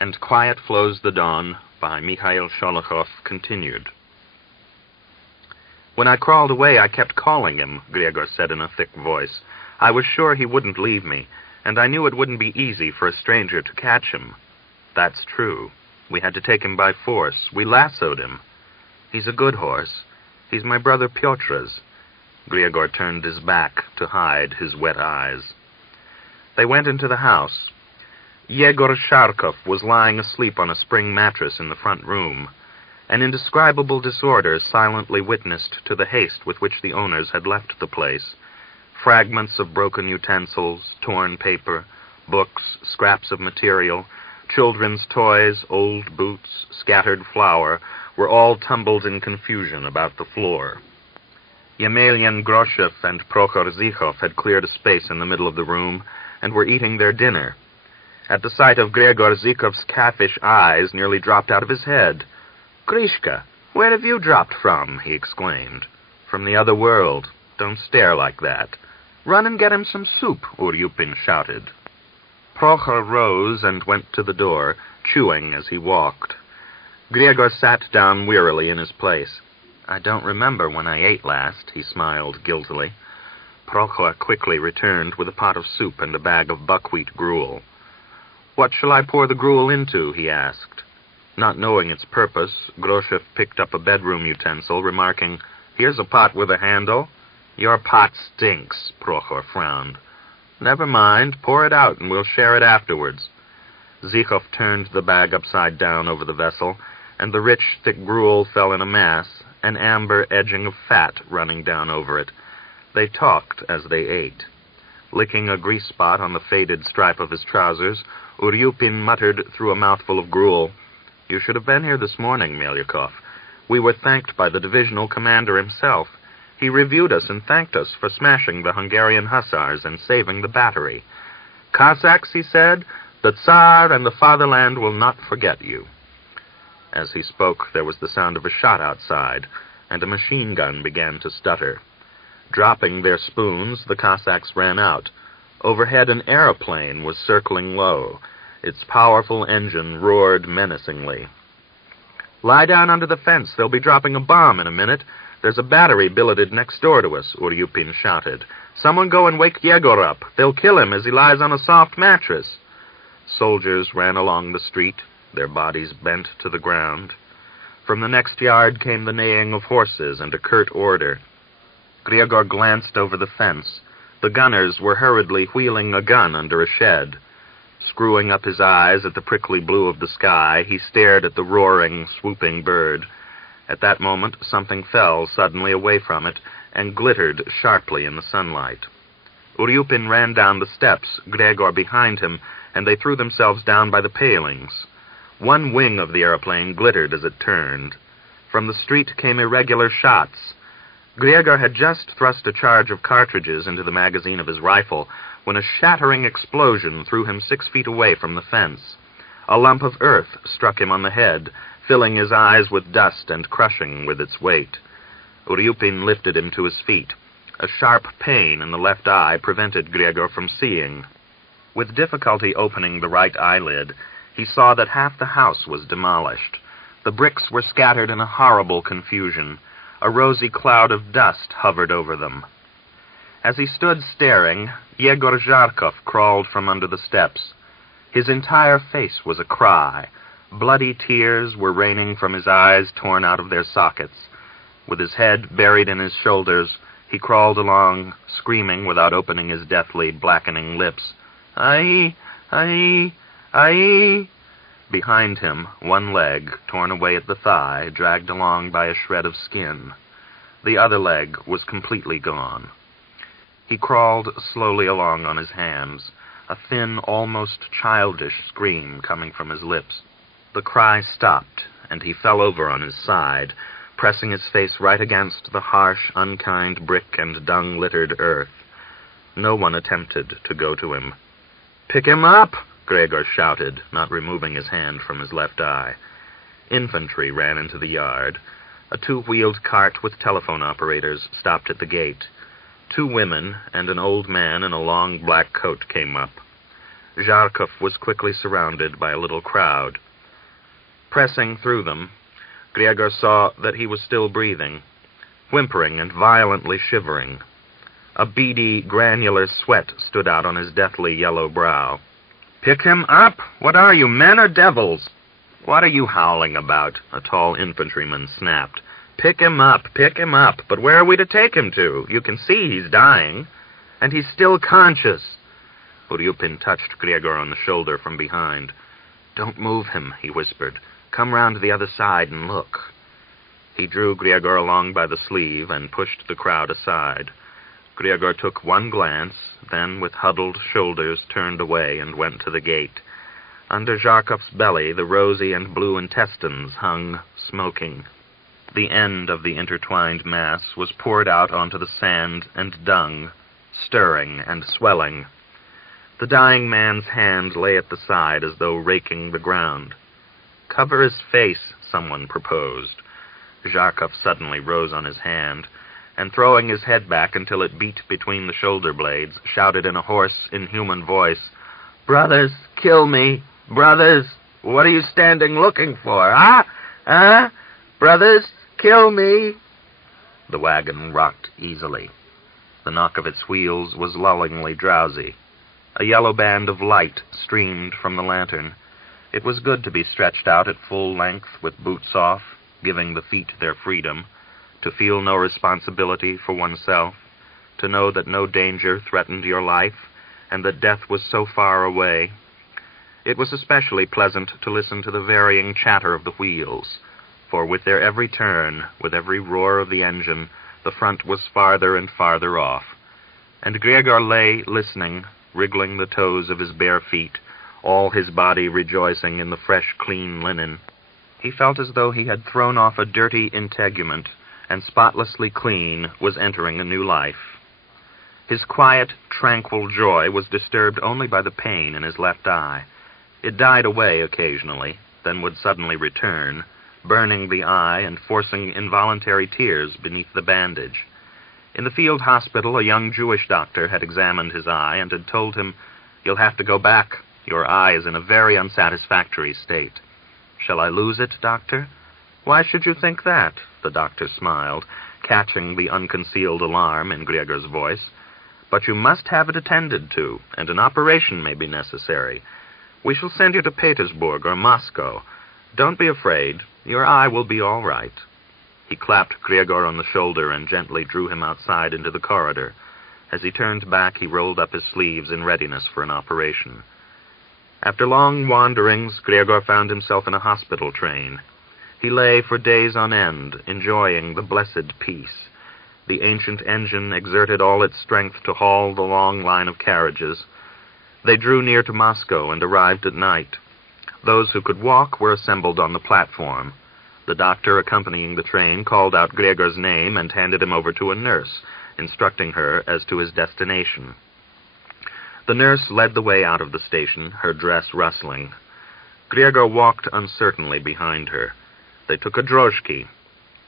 And Quiet Flows the Dawn by Mikhail Sholokhov continued. When I crawled away, I kept calling him, Griegor said in a thick voice. I was sure he wouldn't leave me, and I knew it wouldn't be easy for a stranger to catch him. That's true. We had to take him by force. We lassoed him. He's a good horse. He's my brother Pyotra's. Griegor turned his back to hide his wet eyes. They went into the house. Yegor Sharkov was lying asleep on a spring mattress in the front room. An indescribable disorder silently witnessed to the haste with which the owners had left the place. Fragments of broken utensils, torn paper, books, scraps of material, children's toys, old boots, scattered flour, were all tumbled in confusion about the floor. Yemelyan Groshev and Prokhor Zikhov had cleared a space in the middle of the room and were eating their dinner. At the sight of Gregor Zikhov's calfish eyes nearly dropped out of his head. "Grishka, where have you dropped from?" he exclaimed. "From the other world. Don't stare like that. Run and get him some soup," Uryupin shouted. Prokhor rose and went to the door, chewing as he walked. Gregor sat down wearily in his place. "I don't remember when I ate last," he smiled guiltily. Prokhor quickly returned with a pot of soup and a bag of buckwheat gruel. "What shall I pour the gruel into?" he asked. Not knowing its purpose, Groshev picked up a bedroom utensil, remarking, "Here's a pot with a handle." "Your pot stinks," Prokhor frowned. "Never mind, pour it out and we'll share it afterwards." Zikhov turned the bag upside down over the vessel, and the rich, thick gruel fell in a mass, an amber edging of fat running down over it. They talked as they ate. Licking a grease spot on the faded stripe of his trousers, Uryupin muttered through a mouthful of gruel, "You should have been here this morning, Melyakov. We were thanked by the divisional commander himself. He reviewed us and thanked us for smashing the Hungarian hussars and saving the battery. 'Cossacks,' he said, 'the Tsar and the fatherland will not forget you.'" As he spoke, there was the sound of a shot outside, and a machine gun began to stutter. Dropping their spoons, the Cossacks ran out. Overhead, an aeroplane was circling low. Its powerful engine roared menacingly. "Lie down under the fence. They'll be dropping a bomb in a minute. There's a battery billeted next door to us," Uryupin shouted. "Someone go and wake Yegor up. They'll kill him as he lies on a soft mattress." Soldiers ran along the street, their bodies bent to the ground. From the next yard came the neighing of horses and a curt order. Griegor glanced over the fence. The gunners were hurriedly wheeling a gun under a shed. Screwing up his eyes at the prickly blue of the sky, he stared at the roaring, swooping bird. At that moment, something fell suddenly away from it and glittered sharply in the sunlight. Uryupin ran down the steps, Gregor behind him, and they threw themselves down by the palings. One wing of the airplane glittered as it turned. From the street came irregular shots. Gregor had just thrust a charge of cartridges into the magazine of his rifle when a shattering explosion threw him 6 feet away from the fence. A lump of earth struck him on the head, filling his eyes with dust and crushing with its weight. Uryupin lifted him to his feet. A sharp pain in the left eye prevented Gregor from seeing. With difficulty opening the right eyelid, he saw that half the house was demolished. The bricks were scattered in a horrible confusion. A rosy cloud of dust hovered over them. As he stood staring, Yegor Zharkov crawled from under the steps. His entire face was a cry. Bloody tears were raining from his eyes torn out of their sockets. With his head buried in his shoulders, he crawled along, screaming without opening his deathly, blackening lips. "Ai! Ai! Ai!" Behind him, one leg, torn away at the thigh, dragged along by a shred of skin. The other leg was completely gone. He crawled slowly along on his hands, a thin, almost childish scream coming from his lips. The cry stopped, and he fell over on his side, pressing his face right against the harsh, unkind brick and dung-littered earth. No one attempted to go to him. "Pick him up!" Gregor shouted, not removing his hand from his left eye. Infantry ran into the yard. A 2-wheeled cart with telephone operators stopped at the gate. 2 women and an old man in a long black coat came up. Sholokhov was quickly surrounded by a little crowd. Pressing through them, Gregor saw that he was still breathing, whimpering and violently shivering. A beady, granular sweat stood out on his deathly yellow brow. "Pick him up! What are you, men or devils?" "What are you howling about?" a tall infantryman snapped. Pick him up, but where are we to take him to? You can see he's dying, and he's still conscious." Uryupin touched Gregor on the shoulder from behind. "Don't move him," he whispered. "Come round to the other side and look." He drew Gregor along by the sleeve and pushed the crowd aside. Gregor took one glance, then with huddled shoulders turned away and went to the gate. Under Zharkov's belly, the rosy and blue intestines hung, smoking. The end of the intertwined mass was poured out onto the sand and dung, stirring and swelling. The dying man's hand lay at the side as though raking the ground. "Cover his face," someone proposed. Zharkov suddenly rose on his hand, and throwing his head back until it beat between the shoulder blades, shouted in a hoarse, inhuman voice, "Brothers, kill me! Brothers, what are you standing looking for, huh? Brothers, kill me!" The wagon rocked easily. The knock of its wheels was lullingly drowsy. A yellow band of light streamed from the lantern. It was good to be stretched out at full length with boots off, giving the feet their freedom, to feel no responsibility for oneself, to know that no danger threatened your life, and that death was so far away. It was especially pleasant to listen to the varying chatter of the wheels, for with their every turn, with every roar of the engine, the front was farther and farther off. And Gregor lay listening, wriggling the toes of his bare feet, all his body rejoicing in the fresh, clean linen. He felt as though he had thrown off a dirty integument, and spotlessly clean was entering a new life. His quiet, tranquil joy was disturbed only by the pain in his left eye. It died away occasionally, then would suddenly return, burning the eye and forcing involuntary tears beneath the bandage. In the field hospital, a young Jewish doctor had examined his eye and had told him, "You'll have to go back. Your eye is in a very unsatisfactory state." "Shall I lose it, doctor?" "Why should you think that?" the doctor smiled, catching the unconcealed alarm in Gregor's voice. "But you must have it attended to, and an operation may be necessary. We shall send you to Petersburg or Moscow. Don't be afraid. Your eye will be all right." He clapped Gregor on the shoulder and gently drew him outside into the corridor. As he turned back, he rolled up his sleeves in readiness for an operation. After long wanderings, Gregor found himself in a hospital train. He lay for days on end, enjoying the blessed peace. The ancient engine exerted all its strength to haul the long line of carriages. They drew near to Moscow and arrived at night. Those who could walk were assembled on the platform. The doctor accompanying the train called out Gregor's name and handed him over to a nurse, instructing her as to his destination. The nurse led the way out of the station, her dress rustling. Gregor walked uncertainly behind her. They took a droshky.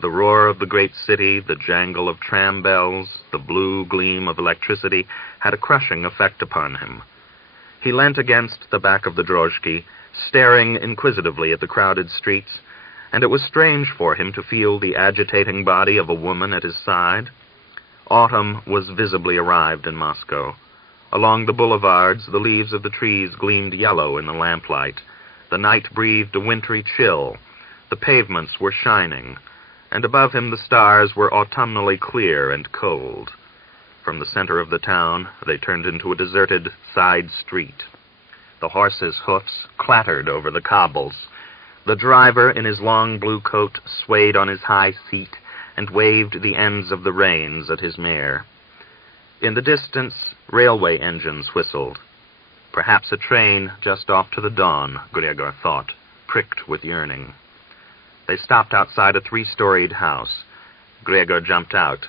The roar of the great city, the jangle of tram bells, the blue gleam of electricity had a crushing effect upon him. He leant against the back of the droshky, staring inquisitively at the crowded streets, and it was strange for him to feel the agitating body of a woman at his side. Autumn was visibly arrived in Moscow. Along the boulevards, the leaves of the trees gleamed yellow in the lamplight. The night breathed a wintry chill. The pavements were shining, and above him the stars were autumnally clear and cold. From the center of the town, they turned into a deserted side street. The horses' hoofs clattered over the cobbles. The driver, in his long blue coat, swayed on his high seat and waved the ends of the reins at his mare. In the distance, railway engines whistled. Perhaps a train just off to the dawn, Gregor thought, pricked with yearning. They stopped outside a 3-storied house. Gregor jumped out.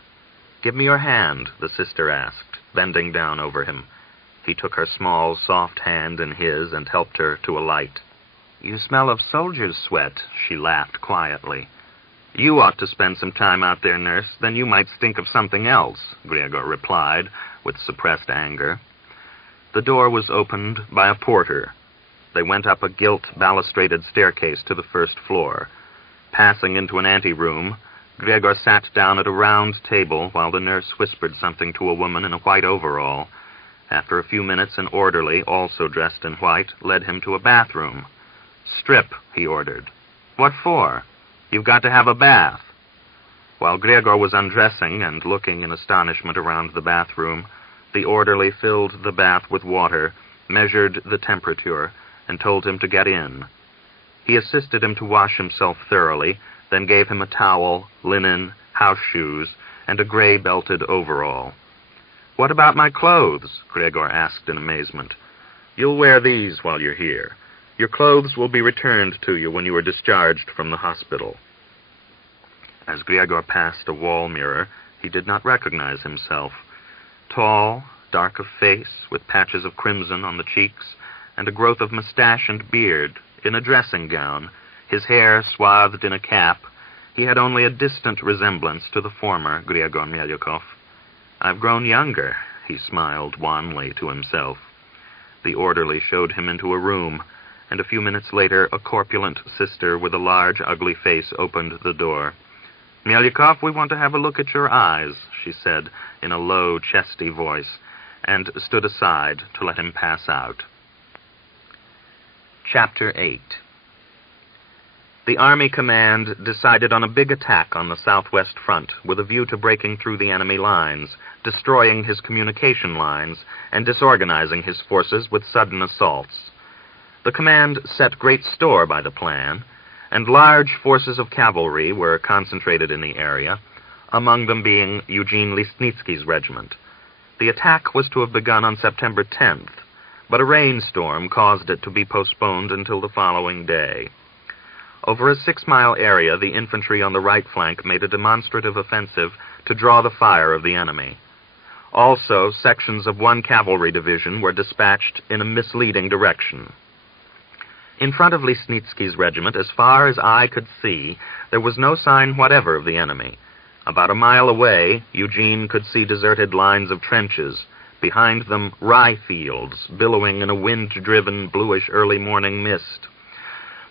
"Give me your hand," the sister asked, bending down over him. He took her small, soft hand in his and helped her to alight. "You smell of soldier's sweat," she laughed quietly. "You ought to spend some time out there, nurse. Then you might think of something else," Gregor replied, with suppressed anger. The door was opened by a porter. They went up a gilt balustraded staircase to the first floor. Passing into an anteroom, Gregor sat down at a round table while the nurse whispered something to a woman in a white overall. After a few minutes, an orderly, also dressed in white, led him to a bathroom. "Strip," he ordered. "What for?" "You've got to have a bath." While Gregor was undressing and looking in astonishment around the bathroom, the orderly filled the bath with water, measured the temperature, and told him to get in. He assisted him to wash himself thoroughly, then gave him a towel, linen, house shoes, and a gray-belted overall. "What about my clothes?" Gregor asked in amazement. "You'll wear these while you're here. Your clothes will be returned to you when you are discharged from the hospital." As Gregor passed a wall mirror, he did not recognize himself. Tall, dark of face, with patches of crimson on the cheeks, and a growth of mustache and beard, in a dressing gown, his hair swathed in a cap, he had only a distant resemblance to the former Gregor Melyukov. "I've grown younger," he smiled wanly to himself. The orderly showed him into a room, and a few minutes later a corpulent sister with a large, ugly face opened the door. "Melyukov, we want to have a look at your eyes," she said in a low, chesty voice, and stood aside to let him pass out. Chapter 8. The Army Command decided on a big attack on the southwest front with a view to breaking through the enemy lines, destroying his communication lines, and disorganizing his forces with sudden assaults. The command set great store by the plan, and large forces of cavalry were concentrated in the area, among them being Eugene Listnitsky's regiment. The attack was to have begun on September 10th, but a rainstorm caused it to be postponed until the following day. Over a 6-mile area, the infantry on the right flank made a demonstrative offensive to draw the fire of the enemy. Also, sections of one cavalry division were dispatched in a misleading direction. In front of Listnitsky's regiment, as far as eye could see, there was no sign whatever of the enemy. About a mile away, Eugene could see deserted lines of trenches, behind them rye fields billowing in a wind-driven, bluish early morning mist.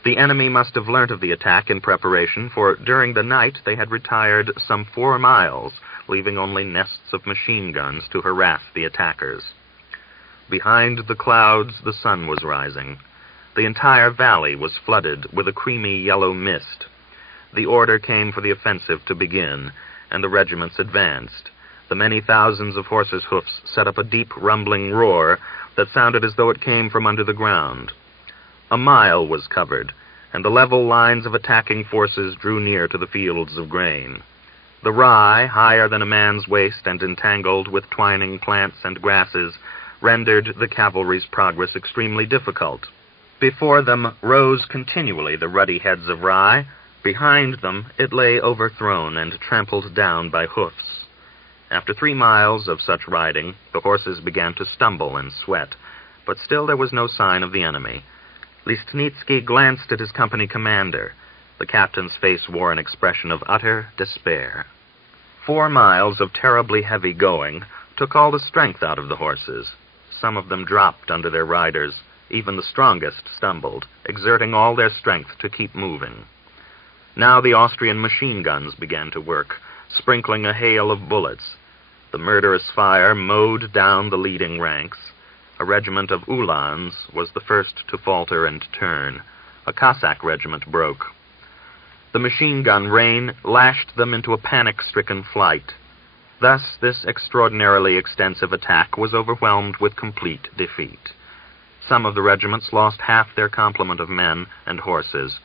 The enemy must have learnt of the attack in preparation, for during the night they had retired some 4 miles, leaving only nests of machine guns to harass the attackers. Behind the clouds, the sun was rising. The entire valley was flooded with a creamy yellow mist. The order came for the offensive to begin, and the regiments advanced. The many thousands of horses' hoofs set up a deep rumbling roar that sounded as though it came from under the ground. A mile was covered, and the level lines of attacking forces drew near to the fields of grain. The rye, higher than a man's waist and entangled with twining plants and grasses, rendered the cavalry's progress extremely difficult. Before them rose continually the ruddy heads of rye. Behind them it lay overthrown and trampled down by hoofs. After 3 miles of such riding, the horses began to stumble and sweat, but still there was no sign of the enemy. Listnitsky glanced at his company commander. The captain's face wore an expression of utter despair. 4 miles of terribly heavy going took all the strength out of the horses. Some of them dropped under their riders. Even the strongest stumbled, exerting all their strength to keep moving. Now the Austrian machine guns began to work, sprinkling a hail of bullets. The murderous fire mowed down the leading ranks. A regiment of Uhlans was the first to falter and turn. A Cossack regiment broke. The machine gun rain lashed them into a panic-stricken flight. Thus, this extraordinarily extensive attack was overwhelmed with complete defeat. Some of the regiments lost half their complement of men and horses.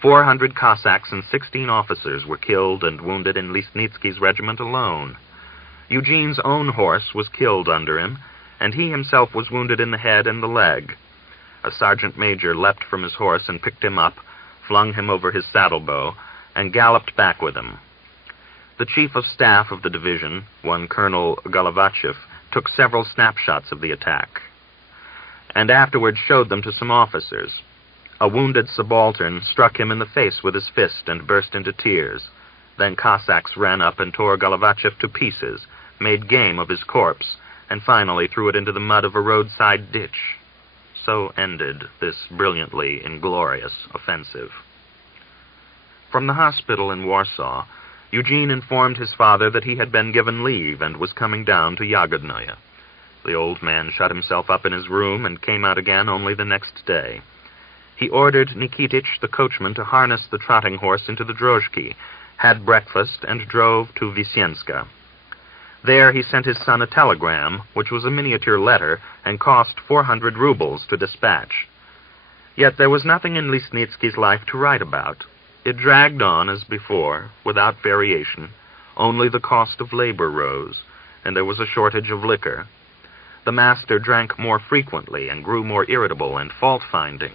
400 Cossacks and 16 officers were killed and wounded in Listnitsky's regiment alone. Eugene's own horse was killed under him, and he himself was wounded in the head and the leg. A sergeant major leapt from his horse and picked him up, flung him over his saddlebow, and galloped back with him. The chief of staff of the division, one Colonel Golovanchev, took several snapshots of the attack, and afterwards showed them to some officers. A wounded subaltern struck him in the face with his fist and burst into tears. Then Cossacks ran up and tore Golovanchev to pieces, made game of his corpse, and finally threw it into the mud of a roadside ditch. So ended this brilliantly inglorious offensive. From the hospital in Warsaw, Eugene informed his father that he had been given leave and was coming down to Jagodnoye. The old man shut himself up in his room and came out again only the next day. He ordered Nikitich, the coachman, to harness the trotting horse into the drozhki, had breakfast, and drove to Wysienska. There he sent his son a telegram, which was a miniature letter and cost 400 rubles to dispatch. Yet there was nothing in Lisnitsky's life to write about. It dragged on as before, without variation. Only the cost of labor rose, and there was a shortage of liquor. The master drank more frequently and grew more irritable and fault-finding.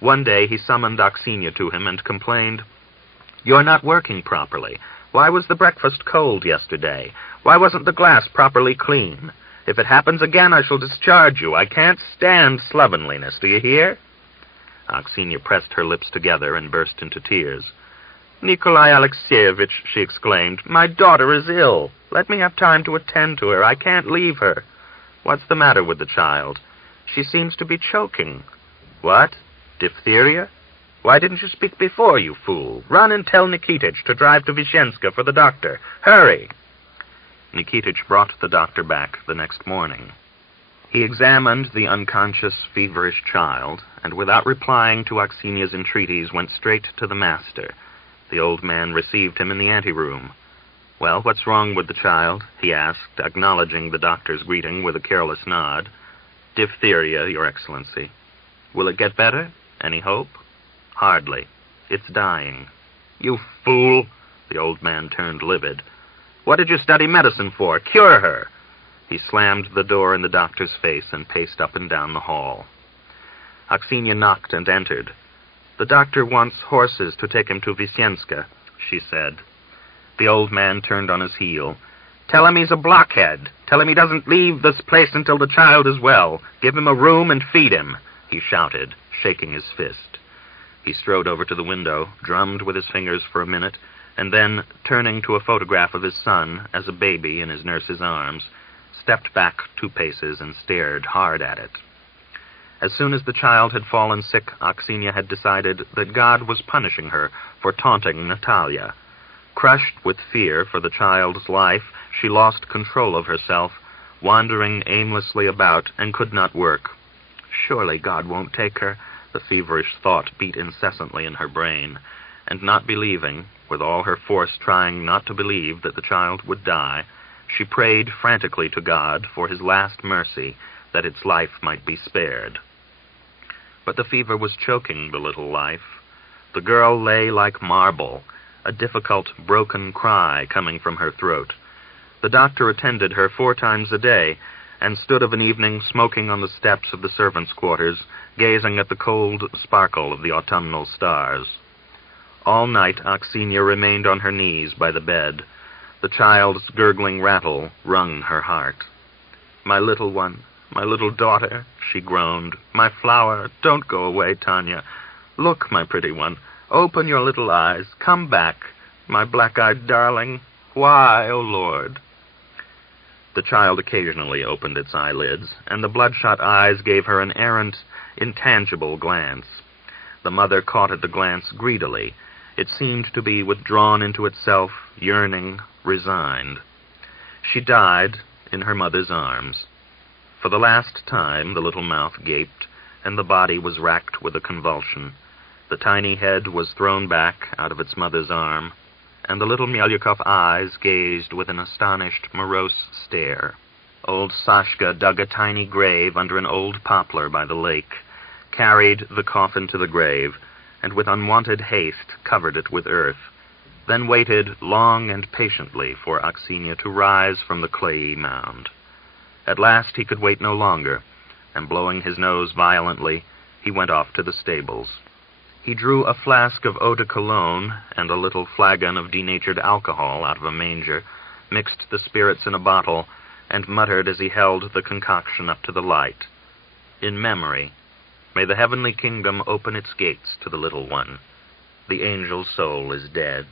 One day he summoned Aksenia to him and complained, "You're not working properly. Why was the breakfast cold yesterday? Why wasn't the glass properly clean? If it happens again, I shall discharge you. I can't stand slovenliness, do you hear?" Aksenia pressed her lips together and burst into tears. "Nikolai Alexeyevich," she exclaimed, "my daughter is ill. Let me have time to attend to her. I can't leave her." "What's the matter with the child?" "She seems to be choking." "What? Diphtheria? Why didn't you speak before, you fool? Run and tell Nikitich to drive to Wysienska for the doctor. Hurry!" Nikitich brought the doctor back the next morning. He examined the unconscious, feverish child, and without replying to Aksenia's entreaties, went straight to the master. The old man received him in the anteroom. "Well, what's wrong with the child?" he asked, acknowledging the doctor's greeting with a careless nod. "Diphtheria, Your Excellency." "Will it get better? Any hope?" "Hardly. It's dying." "You fool!" The old man turned livid. "What did you study medicine for? Cure her!" He slammed the door in the doctor's face and paced up and down the hall. Aksenia knocked and entered. "The doctor wants horses to take him to Wysienska," she said. The old man turned on his heel. "Tell him he's a blockhead. Tell him he doesn't leave this place until the child is well. Give him a room and feed him," he shouted, shaking his fist. He strode over to the window, drummed with his fingers for a minute, and then, turning to a photograph of his son as a baby in his nurse's arms, stepped back 2 paces and stared hard at it. As soon as the child had fallen sick, Aksenia had decided that God was punishing her for taunting Natalia. Crushed with fear for the child's life, she lost control of herself, wandering aimlessly about, and could not work. Surely God won't take her, the feverish thought beat incessantly in her brain, and not believing, with all her force trying not to believe that the child would die, she prayed frantically to God for his last mercy, that its life might be spared. But the fever was choking the little life. The girl lay like marble, a difficult, broken cry coming from her throat. The doctor attended her 4 times a day, and stood of an evening smoking on the steps of the servants' quarters, gazing at the cold sparkle of the autumnal stars. All night Aksenia remained on her knees by the bed. The child's gurgling rattle wrung her heart. "My little one, my little daughter," she groaned. "My flower, don't go away, Tanya. Look, my pretty one, open your little eyes. Come back, my black-eyed darling. Why, O Lord?" The child occasionally opened its eyelids, and the bloodshot eyes gave her an errant, intangible glance. The mother caught at the glance greedily. It seemed to be withdrawn into itself, yearning, resigned. She died in her mother's arms. For the last time the little mouth gaped, and the body was racked with a convulsion. The tiny head was thrown back out of its mother's arm, and the little Melyukov eyes gazed with an astonished, morose stare. Old Sashka dug a tiny grave under an old poplar by the lake, carried the coffin to the grave, and with unwonted haste covered it with earth, then waited long and patiently for Aksenia to rise from the clayey mound. At last he could wait no longer, and blowing his nose violently, he went off to the stables. He drew a flask of eau de cologne and a little flagon of denatured alcohol out of a manger, mixed the spirits in a bottle, and muttered as he held the concoction up to the light, "In memory, may the heavenly kingdom open its gates to the little one. The angel soul is dead."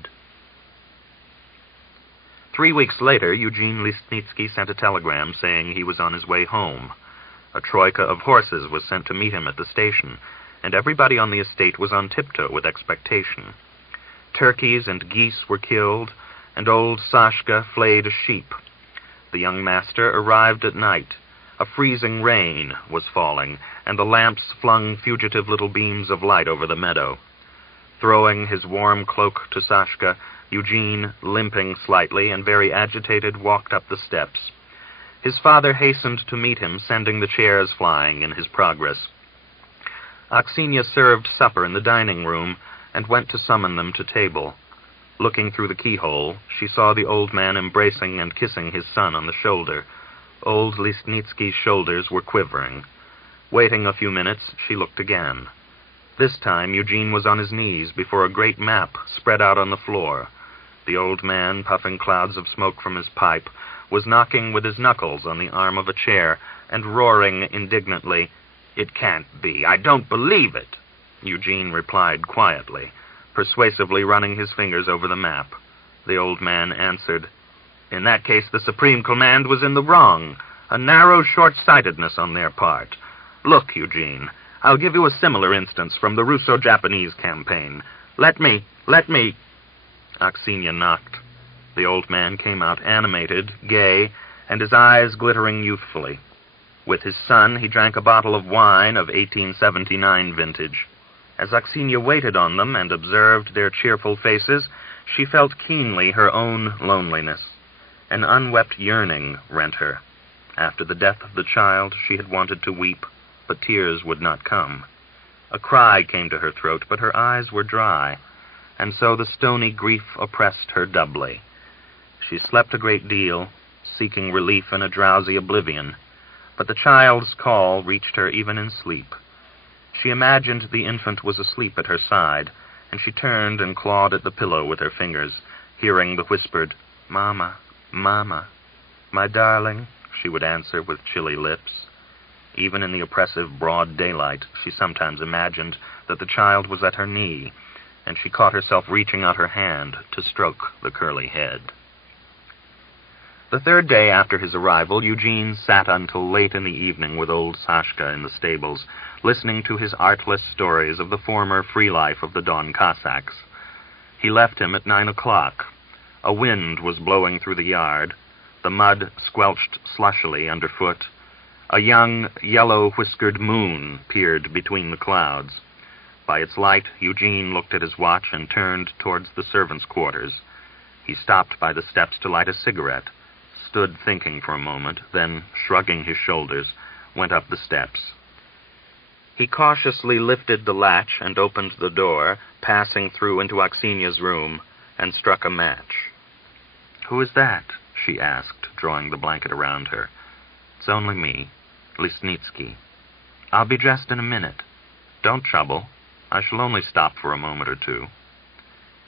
3 weeks later, Eugene Lisnitsky sent a telegram saying he was on his way home. A troika of horses was sent to meet him at the station, and everybody on the estate was on tiptoe with expectation. Turkeys and geese were killed, and old Sashka flayed a sheep. The young master arrived at night. A freezing rain was falling, and the lamps flung fugitive little beams of light over the meadow. Throwing his warm cloak to Sashka, Eugene, limping slightly and very agitated, walked up the steps. His father hastened to meet him, sending the chairs flying in his progress. Aksenia served supper in the dining room and went to summon them to table. Looking through the keyhole, she saw the old man embracing and kissing his son on the shoulder. Old Lisnitsky's shoulders were quivering. Waiting a few minutes, she looked again. This time Eugene was on his knees before a great map spread out on the floor. The old man, puffing clouds of smoke from his pipe, was knocking with his knuckles on the arm of a chair and roaring indignantly, "It can't be. I don't believe it." Eugene replied quietly, persuasively running his fingers over the map. The old man answered, "In that case, the Supreme Command was in the wrong. A narrow short-sightedness on their part. Look, Eugene, I'll give you a similar instance from the Russo-Japanese campaign. Let me... Aksenia knocked. The old man came out animated, gay, and his eyes glittering youthfully. With his son, he drank a bottle of wine of 1879 vintage. As Aksenia waited on them and observed their cheerful faces, she felt keenly her own loneliness. An unwept yearning rent her. After the death of the child, she had wanted to weep, but tears would not come. A cry came to her throat, but her eyes were dry, and so the stony grief oppressed her doubly. She slept a great deal, seeking relief in a drowsy oblivion, but the child's call reached her even in sleep. She imagined the infant was asleep at her side, and she turned and clawed at the pillow with her fingers, hearing the whispered, "Mama, Mama." "My darling," she would answer with chilly lips. Even in the oppressive broad daylight, she sometimes imagined that the child was at her knee, and she caught herself reaching out her hand to stroke the curly head. The third day after his arrival, Eugene sat until late in the evening with old Sashka in the stables, listening to his artless stories of the former free life of the Don Cossacks. He left him at 9 o'clock. A wind was blowing through the yard. The mud squelched slushily underfoot. A young, yellow-whiskered moon peered between the clouds. By its light, Eugene looked at his watch and turned towards the servants' quarters. He stopped by the steps to light a cigarette, stood thinking for a moment, then, shrugging his shoulders, went up the steps. He cautiously lifted the latch and opened the door, passing through into Aksenia's room, and struck a match. "Who is that?" she asked, drawing the blanket around her. "It's only me, Lisnitsky. I'll be dressed in a minute. Don't trouble. I shall only stop for a moment or two."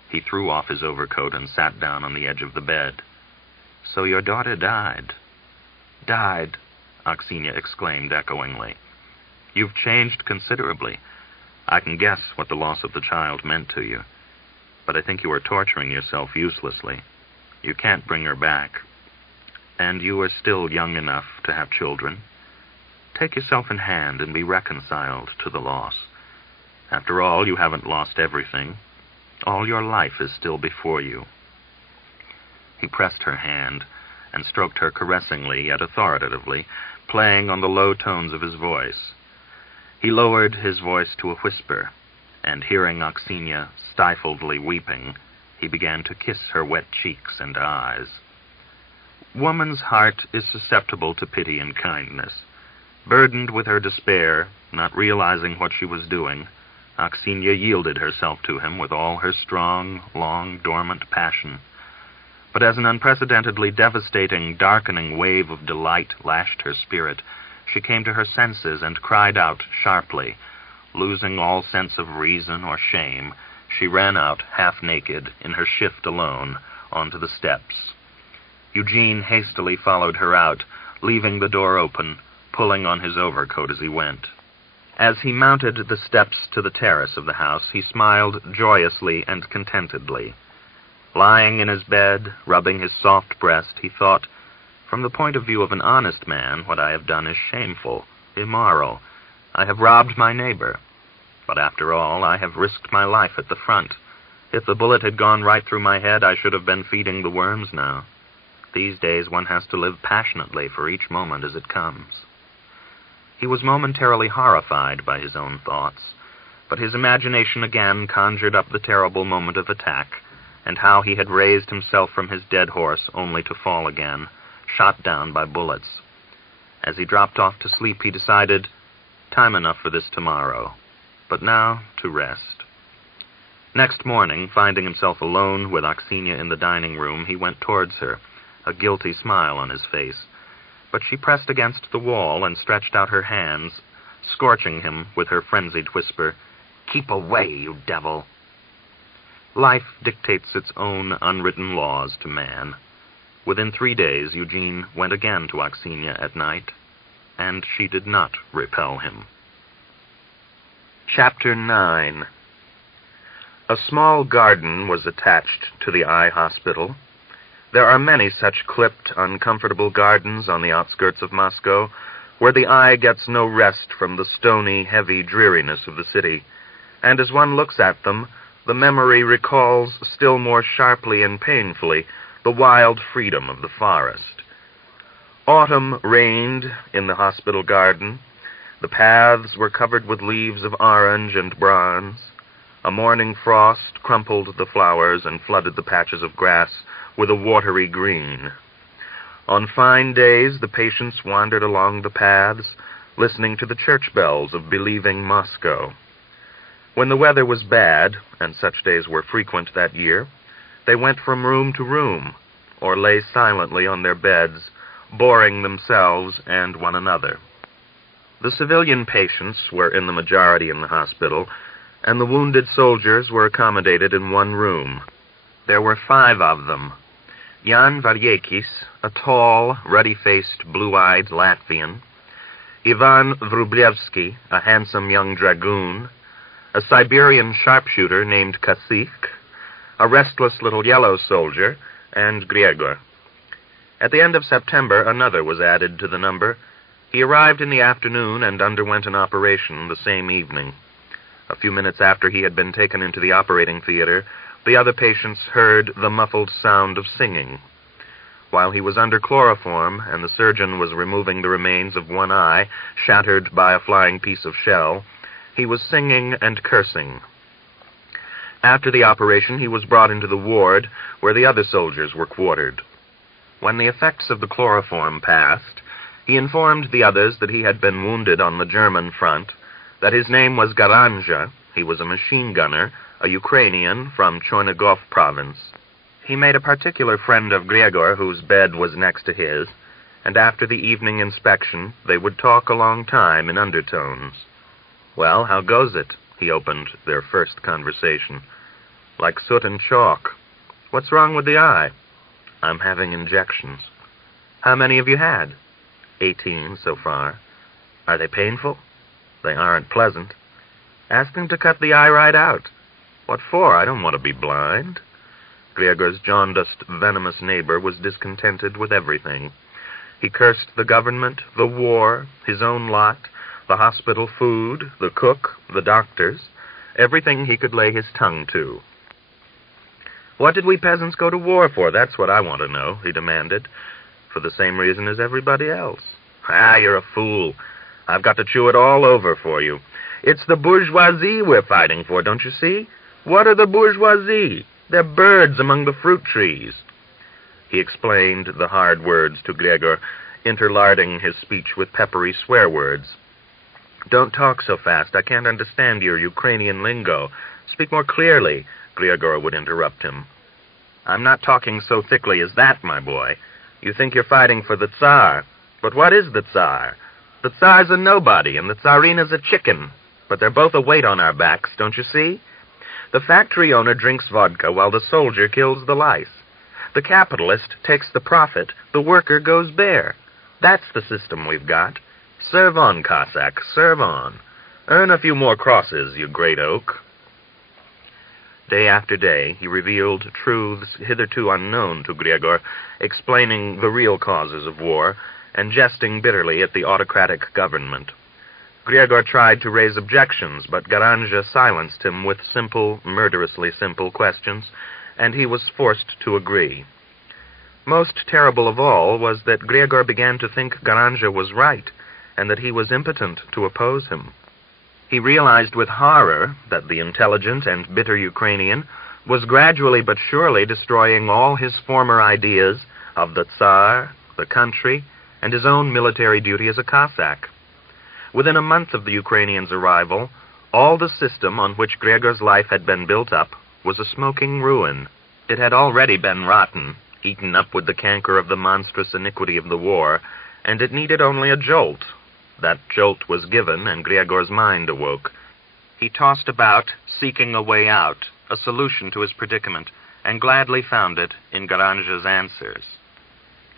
He threw off his overcoat and sat down on the edge of the bed. "So your daughter died?" "Died," Aksenia exclaimed echoingly. "You've changed considerably. I can guess what the loss of the child meant to you. But I think you are torturing yourself uselessly. You can't bring her back. And you are still young enough to have children. Take yourself in hand and be reconciled to the loss. After all, you haven't lost everything. All your life is still before you." He pressed her hand and stroked her caressingly yet authoritatively, playing on the low tones of his voice. He lowered his voice to a whisper, and hearing Aksenia stifledly weeping, he began to kiss her wet cheeks and eyes. Woman's heart is susceptible to pity and kindness. Burdened with her despair, not realizing what she was doing, Aksenia yielded herself to him with all her strong, long, dormant passion. But as an unprecedentedly devastating, darkening wave of delight lashed her spirit, she came to her senses and cried out sharply. Losing all sense of reason or shame, she ran out, half-naked, in her shift alone, onto the steps. Eugene hastily followed her out, leaving the door open, pulling on his overcoat as he went. As he mounted the steps to the terrace of the house, he smiled joyously and contentedly. Lying in his bed, rubbing his soft breast, he thought, "From the point of view of an honest man, what I have done is shameful, immoral. I have robbed my neighbor. But after all, I have risked my life at the front. If the bullet had gone right through my head, I should have been feeding the worms now. These days one has to live passionately for each moment as it comes." He was momentarily horrified by his own thoughts, but his imagination again conjured up the terrible moment of attack, and how he had raised himself from his dead horse only to fall again, shot down by bullets. As he dropped off to sleep, he decided, time enough for this tomorrow, but now to rest. Next morning, finding himself alone with Aksenia in the dining room, he went towards her, a guilty smile on his face. But she pressed against the wall and stretched out her hands, scorching him with her frenzied whisper, "Keep away, you devil." Life dictates its own unwritten laws to man. Within 3 days, Eugene went again to Aksenia at night, and she did not repel him. Chapter 9. A small garden was attached to the eye hospital. There are many such clipped, uncomfortable gardens on the outskirts of Moscow, where the eye gets no rest from the stony, heavy dreariness of the city, and as one looks at them, the memory recalls still more sharply and painfully the wild freedom of the forest. Autumn reigned in the hospital garden. The paths were covered with leaves of orange and bronze. A morning frost crumpled the flowers and flooded the patches of grass with a watery green. On fine days, the patients wandered along the paths, listening to the church bells of believing Moscow. When the weather was bad, and such days were frequent that year, they went from room to room, or lay silently on their beds, boring themselves and one another. The civilian patients were in the majority in the hospital, and the wounded soldiers were accommodated in one room. There were 5 of them. Jan Varyekis, a tall, ruddy-faced, blue-eyed Latvian; Ivan Vrublevsky, a handsome young dragoon; a Siberian sharpshooter named Kasik; a restless little yellow soldier; and Griegor. At the end of September, another was added to the number. He arrived in the afternoon and underwent an operation the same evening. A few minutes after he had been taken into the operating theater, the other patients heard the muffled sound of singing. While he was under chloroform and the surgeon was removing the remains of one eye, shattered by a flying piece of shell, he was singing and cursing. After the operation, he was brought into the ward where the other soldiers were quartered. When the effects of the chloroform passed, he informed the others that he had been wounded on the German front, that his name was Garanja, he was a machine gunner, a Ukrainian from Chernigov province. He made a particular friend of Griegor, whose bed was next to his, and after the evening inspection, they would talk a long time in undertones. "Well, how goes it?" he opened their first conversation. "Like soot and chalk. What's wrong with the eye?" "I'm having injections." "How many have you had?" 18 so far. "Are they painful?" "They aren't pleasant." "Ask them to cut the eye right out." "What for? I don't want to be blind." Griegor's jaundiced, venomous neighbor was discontented with everything. He cursed the government, the war, his own lot, the hospital food, the cook, the doctors, everything he could lay his tongue to. "What did we peasants go to war for? That's what I want to know," he demanded. "For the same reason as everybody else." "Ah, you're a fool. I've got to chew it all over for you. It's the bourgeoisie we're fighting for, don't you see? What are the bourgeoisie? They're birds among the fruit trees." He explained the hard words to Griegor, interlarding his speech with peppery swear words. "Don't talk so fast. I can't understand your Ukrainian lingo. Speak more clearly," Griegor would interrupt him. "I'm not talking so thickly as that, my boy. You think you're fighting for the Tsar. But what is the Tsar? The Tsar's a nobody, and the Tsarina's a chicken. But they're both a weight on our backs, don't you see? The factory owner drinks vodka while the soldier kills the lice. The capitalist takes the profit, the worker goes bare. That's the system we've got. Serve on, Cossack, serve on. Earn a few more crosses, you great oak." Day after day, he revealed truths hitherto unknown to Griegor, explaining the real causes of war, and jesting bitterly at the autocratic government. Griegor tried to raise objections, but Garanja silenced him with simple, murderously simple questions, and he was forced to agree. Most terrible of all was that Griegor began to think Garanja was right, and that he was impotent to oppose him. He realized with horror that the intelligent and bitter Ukrainian was gradually but surely destroying all his former ideas of the Tsar, the country, and his own military duty as a Cossack. Within a month of the Ukrainian's arrival, all the system on which Griegor's life had been built up was a smoking ruin. It had already been rotten, eaten up with the canker of the monstrous iniquity of the war, and it needed only a jolt. That jolt was given, and Griegor's mind awoke. He tossed about, seeking a way out, a solution to his predicament, and gladly found it in Garanja's answers.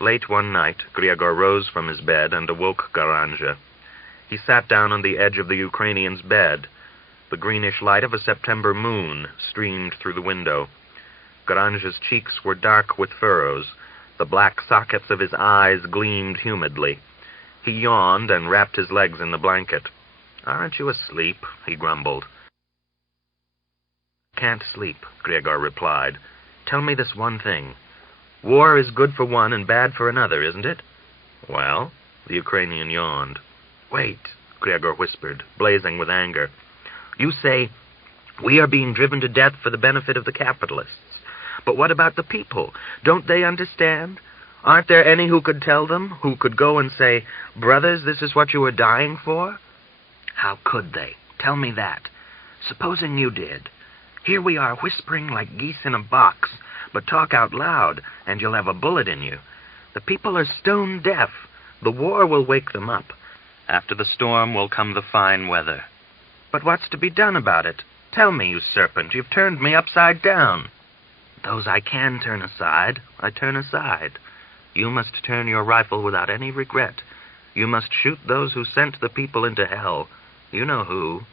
Late one night, Griegor rose from his bed and awoke Garanja. He sat down on the edge of the Ukrainian's bed. The greenish light of a September moon streamed through the window. Garanja's cheeks were dark with furrows. The black sockets of his eyes gleamed humidly. He yawned and wrapped his legs in the blanket. "Aren't you asleep?" he grumbled. "Can't sleep," Griegor replied. "Tell me this one thing. War is good for one and bad for another, isn't it?" "Well?" The Ukrainian yawned. "Wait," Griegor whispered, blazing with anger. "You say, we are being driven to death for the benefit of the capitalists. But what about the people? Don't they understand? Aren't there any who could tell them, who could go and say, 'Brothers, this is what you are dying for'?" "How could they? Tell me that. Supposing you did. Here we are whispering like geese in a box, but talk out loud, and you'll have a bullet in you. The people are stone deaf. The war will wake them up. After the storm will come the fine weather. But what's to be done about it? Tell me, you serpent, you've turned me upside down." "Those I can turn aside, I turn aside. You must turn your rifle without any regret. You must shoot those who sent the people into hell. You know who."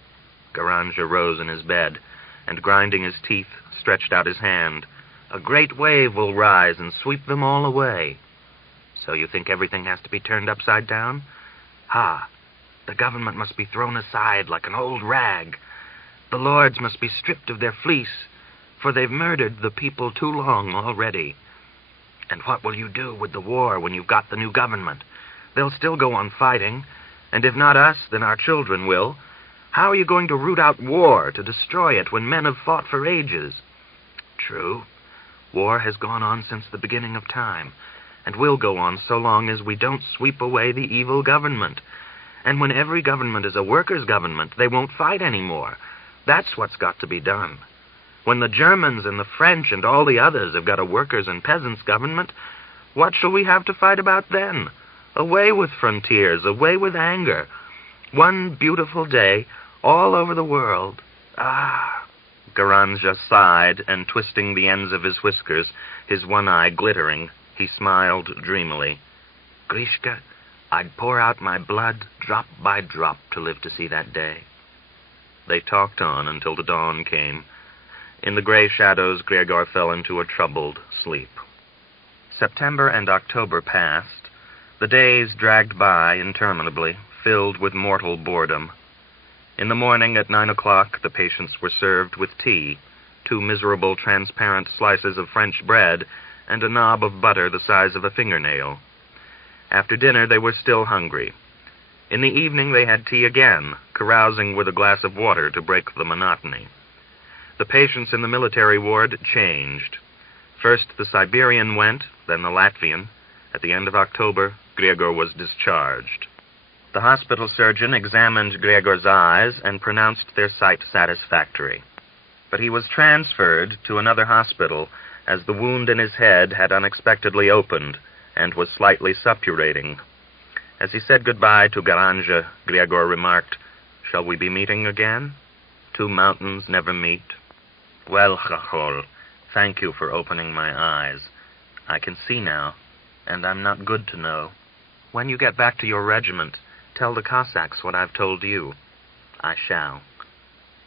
Garanja rose in his bed, and grinding his teeth, stretched out his hand. "A great wave will rise and sweep them all away." "So you think everything has to be turned upside down?" "Ha! The government must be thrown aside like an old rag. The lords must be stripped of their fleece, for they've murdered the people too long already. And what will you do with the war when you've got the new government? They'll still go on fighting, and if not us, then our children will. How are you going to root out war, to destroy it, when men have fought for ages?" "True. War has gone on since the beginning of time, and will go on so long as we don't sweep away the evil government. And when every government is a workers' government, they won't fight anymore. That's what's got to be done. When the Germans and the French and all the others have got a workers' and peasants' government, what shall we have to fight about then? Away with frontiers, away with anger. One beautiful day, all over the world. Ah!" Garanja sighed, and twisting the ends of his whiskers, his one eye glittering, he smiled dreamily. "Grishka, I'd pour out my blood drop by drop to live to see that day." They talked on until the dawn came. In the gray shadows, Griegor fell into a troubled sleep. September and October passed. The days dragged by interminably, filled with mortal boredom. In the morning at 9 o'clock, the patients were served with tea, 2 miserable transparent slices of French bread, and a knob of butter the size of a fingernail. After dinner, they were still hungry. In the evening, they had tea again, carousing with a glass of water to break the monotony. The patients in the military ward changed. First the Siberian went, then the Latvian. At the end of October, Griegor was discharged. The hospital surgeon examined Griegor's eyes and pronounced their sight satisfactory. But he was transferred to another hospital, as the wound in his head had unexpectedly opened and was slightly suppurating. As he said goodbye to Garanja, Griegor remarked, "Shall we be meeting again? 2 mountains never meet." "Well, Chachol, thank you for opening my eyes. I can see now, and I'm not good to know. When you get back to your regiment, tell the Cossacks what I've told you." "I shall.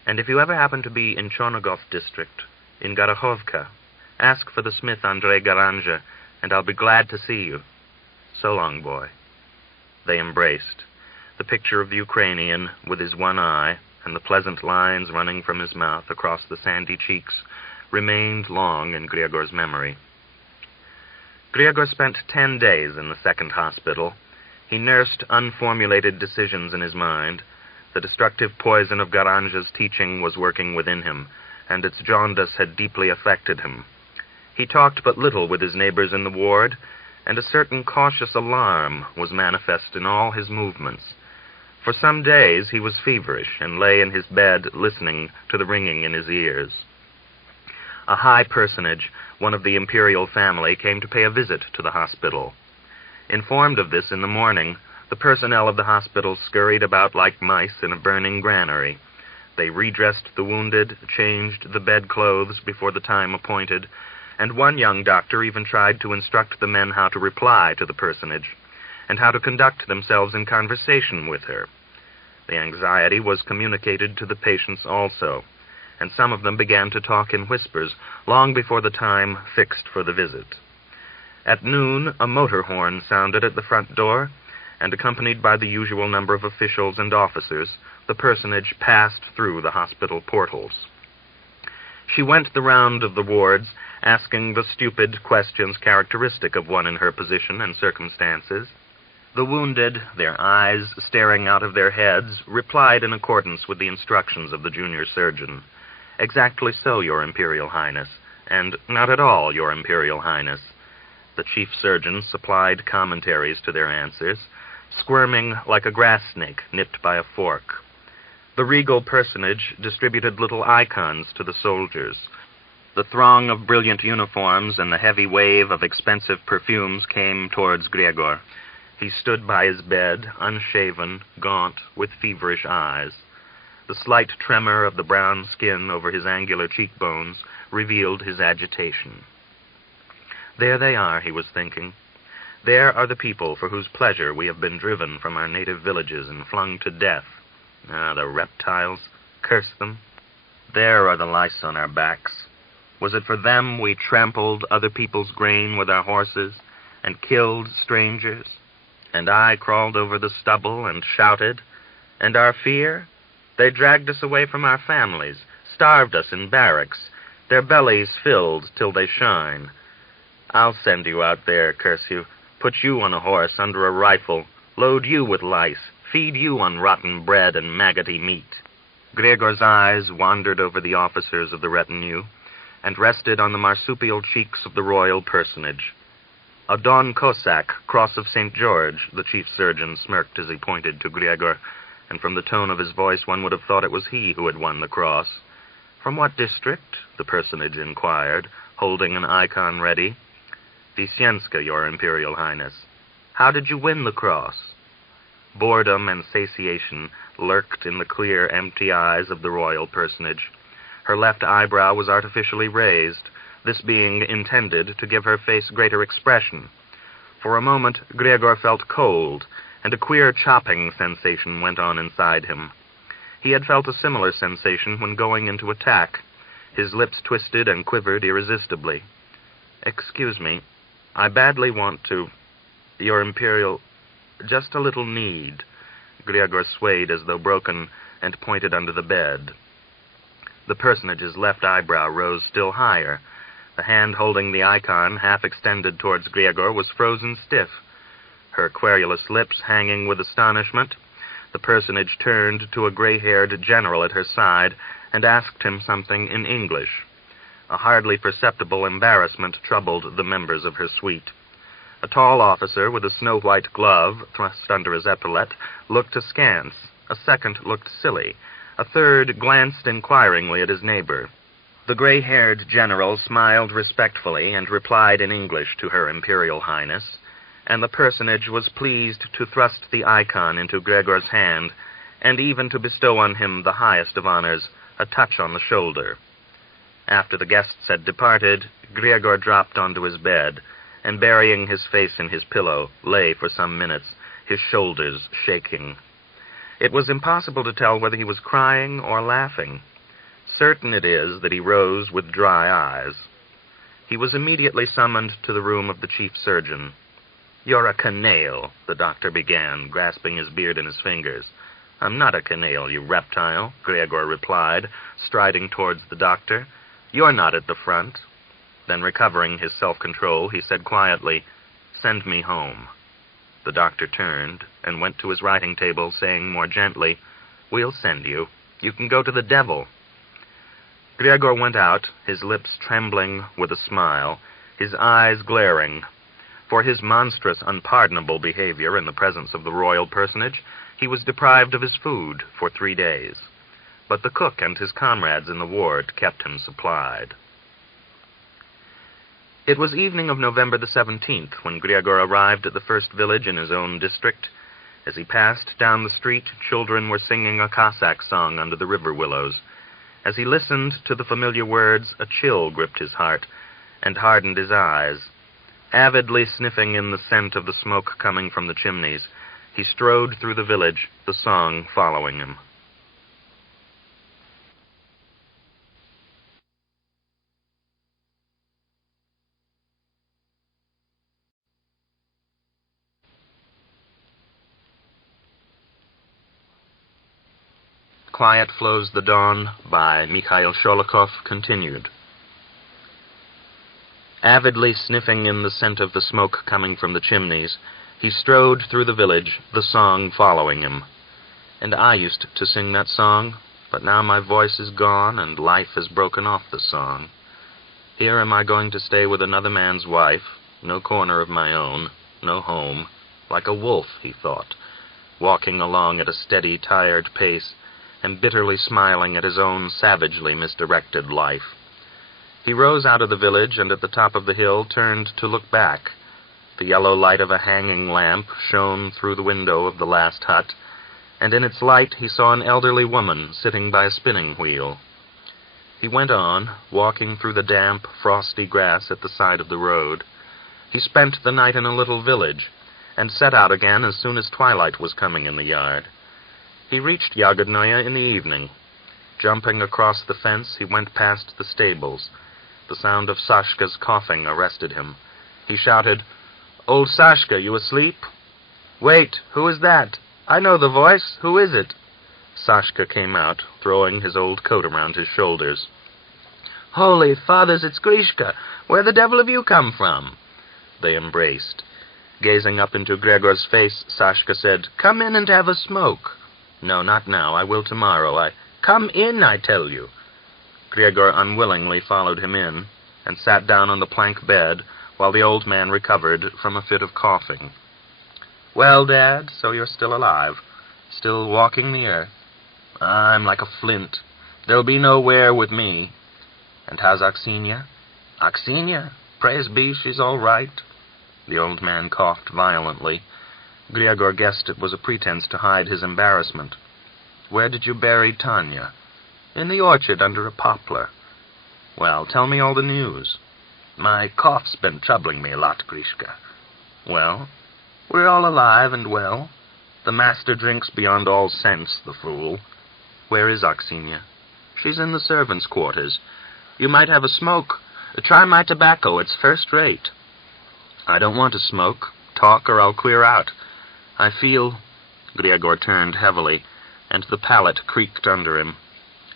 And if you ever happen to be in Chernigov district, in Gorokhovka. Ask for the smith Andrei Garanja, and I'll be glad to see you. So long, boy." They embraced. The picture of the Ukrainian, with his one eye, and the pleasant lines running from his mouth across the sandy cheeks, remained long in Gregor's memory. Gregor spent 10 days in the second hospital. He nursed unformulated decisions in his mind. The destructive poison of Garanja's teaching was working within him, and its jaundice had deeply affected him. He talked but little with his neighbors in the ward, and a certain cautious alarm was manifest in all his movements. For some days he was feverish and lay in his bed listening to the ringing in his ears. A high personage, one of the imperial family, came to pay a visit to the hospital. Informed of this in the morning, the personnel of the hospital scurried about like mice in a burning granary. They redressed the wounded, changed the bedclothes before the time appointed, and one young doctor even tried to instruct the men how to reply to the personage, and how to conduct themselves in conversation with her. The anxiety was communicated to the patients also, and some of them began to talk in whispers long before the time fixed for the visit. At noon, a motor horn sounded at the front door, and accompanied by the usual number of officials and officers, the personage passed through the hospital portals. She went the round of the wards, asking the stupid questions characteristic of one in her position and circumstances. The wounded, their eyes staring out of their heads, replied in accordance with the instructions of the junior surgeon. "Exactly so, Your Imperial Highness," and "Not at all, Your Imperial Highness." The chief surgeon supplied commentaries to their answers, squirming like a grass snake nipped by a fork. The regal personage distributed little icons to the soldiers. The throng of brilliant uniforms and the heavy wave of expensive perfumes came towards Gregor. He stood by his bed, unshaven, gaunt, with feverish eyes. The slight tremor of the brown skin over his angular cheekbones revealed his agitation. "There they are," he was thinking. "There are the people for whose pleasure we have been driven from our native villages and flung to death. Ah, the reptiles! Curse them! There are the lice on our backs. Was it for them we trampled other people's grain with our horses and killed strangers? And I crawled over the stubble and shouted. And our fear? They dragged us away from our families, starved us in barracks, their bellies filled till they shine. I'll send you out there, curse you, put you on a horse under a rifle, load you with lice, feed you on rotten bread and maggoty meat." Gregor's eyes wandered over the officers of the retinue and rested on the marsupial cheeks of the royal personage. "A Don Cossack, Cross of St. George," the chief surgeon smirked as he pointed to Gregor, and from the tone of his voice one would have thought it was he who had won the cross. "From what district?" the personage inquired, holding an icon ready. "Visyenska, Your Imperial Highness." "How did you win the cross?" Boredom and satiation lurked in the clear, empty eyes of the royal personage. Her left eyebrow was artificially raised, this being intended to give her face greater expression. For a moment, Gregor felt cold, and a queer chopping sensation went on inside him. He had felt a similar sensation when going into attack. His lips twisted and quivered irresistibly. "Excuse me, I badly want to... Your Imperial... just a little need." Gregor swayed as though broken and pointed under the bed. The personage's left eyebrow rose still higher. The hand holding the icon, half extended towards Gregor, was frozen stiff. Her querulous lips hanging with astonishment, the personage turned to a gray-haired general at her side and asked him something in English. A hardly perceptible embarrassment troubled the members of her suite. A tall officer with a snow-white glove thrust under his epaulette looked askance. A second looked silly. A third glanced inquiringly at his neighbor. The gray-haired general smiled respectfully and replied in English to Her Imperial Highness, and the personage was pleased to thrust the icon into Gregor's hand, and even to bestow on him the highest of honors, a touch on the shoulder. After the guests had departed, Gregor dropped onto his bed, and burying his face in his pillow, lay for some minutes, his shoulders shaking. It was impossible to tell whether he was crying or laughing. Certain it is that he rose with dry eyes. He was immediately summoned to the room of the chief surgeon. "You're a canaille," the doctor began, grasping his beard in his fingers. "I'm not a canaille, you reptile," Gregor replied, striding towards the doctor. "You're not at the front." Then, recovering his self-control, he said quietly, "Send me home." The doctor turned and went to his writing table, saying more gently, "We'll send you. You can go to the devil." Gregor went out, his lips trembling with a smile, his eyes glaring. For his monstrous, unpardonable behavior in the presence of the royal personage, he was deprived of his food for 3 days. But the cook and his comrades in the ward kept him supplied. It was evening of November the 17th when Gregor arrived at the first village in his own district. As he passed down the street, children were singing a Cossack song under the river willows. As he listened to the familiar words, a chill gripped his heart and hardened his eyes. Avidly sniffing in the scent of the smoke coming from the chimneys, he strode through the village, the song following him. Quiet Flows the Dawn by Mikhail Sholokhov continued. Avidly sniffing in the scent of the smoke coming from the chimneys, he strode through the village, the song following him. And I used to sing that song, but now my voice is gone and life has broken off the song. Here am I going to stay with another man's wife, no corner of my own, no home, like a wolf, he thought, walking along at a steady, tired pace, and bitterly smiling at his own savagely misdirected life. He rose out of the village and at the top of the hill turned to look back. The yellow light of a hanging lamp shone through the window of the last hut, and in its light he saw an elderly woman sitting by a spinning wheel. He went on, walking through the damp, frosty grass at the side of the road. He spent the night in a little village, and set out again as soon as twilight was coming in the yard. He reached Yagodnoye in the evening. Jumping across the fence, he went past the stables. The sound of Sashka's coughing arrested him. He shouted, "Old Sashka, you asleep?" "Wait, who is that? I know the voice. Who is it?" Sashka came out, throwing his old coat around his shoulders. "Holy fathers, it's Grishka. Where the devil have you come from?" They embraced. Gazing up into Gregor's face, Sashka said, "Come in and have a smoke." "No, not now. I will tomorrow. Come in, I tell you." Gregor unwillingly followed him in, and sat down on the plank bed while the old man recovered from a fit of coughing. "Well, Dad, so you're still alive, still walking the earth. I'm like a flint. There'll be no wear with me. And how's Aksenia?" "Aksenia? Praise be, she's all right." The old man coughed violently. Gregor guessed it was a pretense to hide his embarrassment. "Where did you bury Tanya?" "In the orchard under a poplar." "Well, tell me all the news." "My cough's been troubling me a lot, Grishka." "Well?" "We're all alive and well. The master drinks beyond all sense, the fool." "Where is Aksenia?" "She's in the servants' quarters. You might have a smoke. Try my tobacco, it's first rate." "I don't want to smoke. Talk or I'll clear out. I feel—" Gregor turned heavily, and the pallet creaked under him.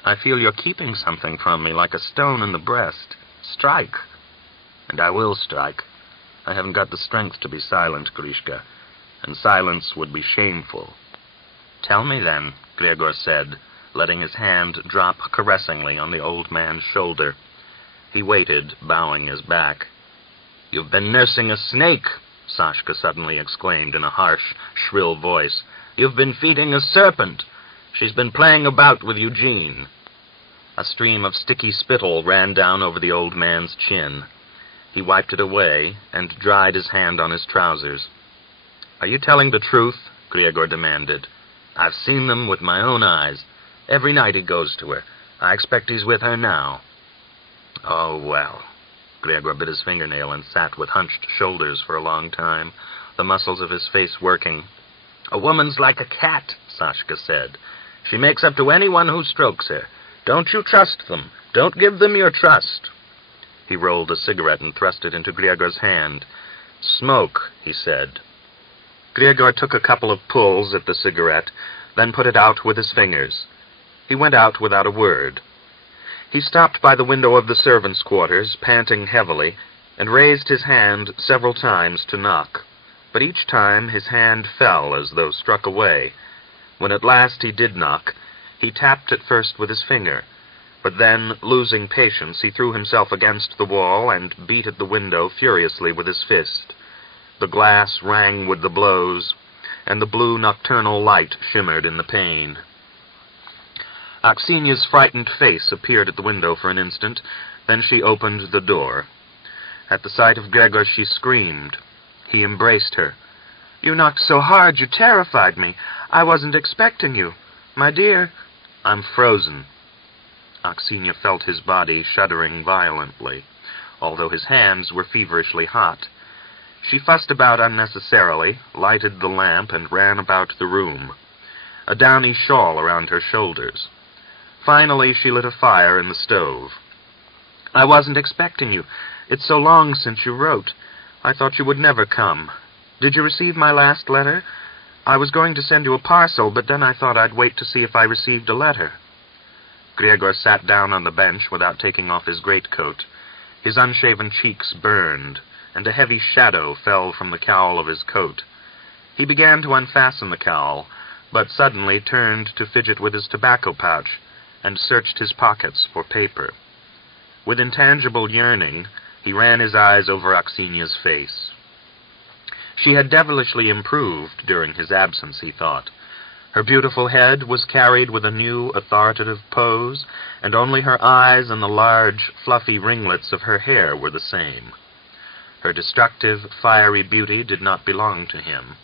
"I feel you're keeping something from me, like a stone in the breast. Strike." "And I will strike. I haven't got the strength to be silent, Grishka, and silence would be shameful." "Tell me then," Gregor said, letting his hand drop caressingly on the old man's shoulder. He waited, bowing his back. "You've been nursing a snake," Sashka suddenly exclaimed in a harsh, shrill voice. "You've been feeding a serpent. She's been playing about with Eugene." A stream of sticky spittle ran down over the old man's chin. He wiped it away and dried his hand on his trousers. "Are you telling the truth?" Gregor demanded. "I've seen them with my own eyes. Every night he goes to her. I expect he's with her now." "Oh, well." Gregor bit his fingernail and sat with hunched shoulders for a long time, the muscles of his face working. "A woman's like a cat," Sashka said. "She makes up to anyone who strokes her. Don't you trust them. Don't give them your trust." He rolled a cigarette and thrust it into Gregor's hand. "Smoke," he said. Gregor took a couple of pulls at the cigarette, then put it out with his fingers. He went out without a word. He stopped by the window of the servants' quarters, panting heavily, and raised his hand several times to knock. But each time his hand fell as though struck away. When at last he did knock, he tapped at first with his finger, but then, losing patience, he threw himself against the wall and beat at the window furiously with his fist. The glass rang with the blows, and the blue nocturnal light shimmered in the pane. Aksenia's frightened face appeared at the window for an instant, then she opened the door. At the sight of Gregor, she screamed. He embraced her. "You knocked so hard, you terrified me. I wasn't expecting you. My dear—" "I'm frozen." Aksenia felt his body shuddering violently, although his hands were feverishly hot. She fussed about unnecessarily, lighted the lamp, and ran about the room, a downy shawl around her shoulders. Finally, she lit a fire in the stove. "I wasn't expecting you. It's so long since you wrote. I thought you would never come. Did you receive my last letter? I was going to send you a parcel, but then I thought I'd wait to see if I received a letter." Gregor sat down on the bench without taking off his greatcoat. His unshaven cheeks burned, and a heavy shadow fell from the cowl of his coat. He began to unfasten the cowl, but suddenly turned to fidget with his tobacco pouch, and searched his pockets for paper. With intangible yearning, he ran his eyes over Aksenia's face. She had devilishly improved during his absence, he thought. Her beautiful head was carried with a new, authoritative pose, and only her eyes and the large, fluffy ringlets of her hair were the same. Her destructive, fiery beauty did not belong to him.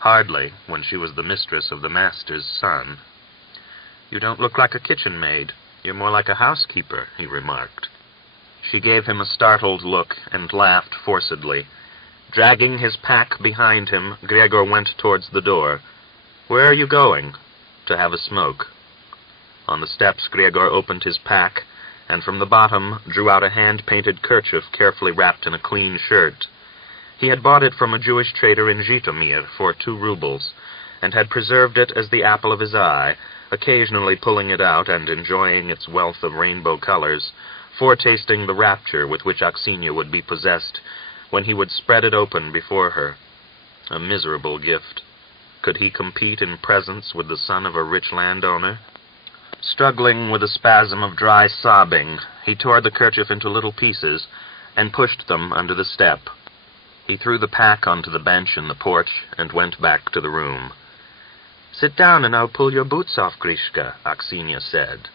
Hardly, when she was the mistress of the master's son. "You don't look like a kitchen maid. You're more like a housekeeper," he remarked. She gave him a startled look and laughed forcedly. Dragging his pack behind him, Gregor went towards the door. "Where are you going?" "To have a smoke." On the steps, Gregor opened his pack, and from the bottom drew out a hand-painted kerchief carefully wrapped in a clean shirt. He had bought it from a Jewish trader in Zhitomir for 2 rubles, and had preserved it as the apple of his eye, occasionally pulling it out and enjoying its wealth of rainbow colors, foretasting the rapture with which Aksenia would be possessed when he would spread it open before her. A miserable gift. Could he compete in presents with the son of a rich landowner? Struggling with a spasm of dry sobbing, he tore the kerchief into little pieces and pushed them under the step. He threw the pack onto the bench in the porch and went back to the room. "Sit down and I'll pull your boots off, Grishka," Aksenia said.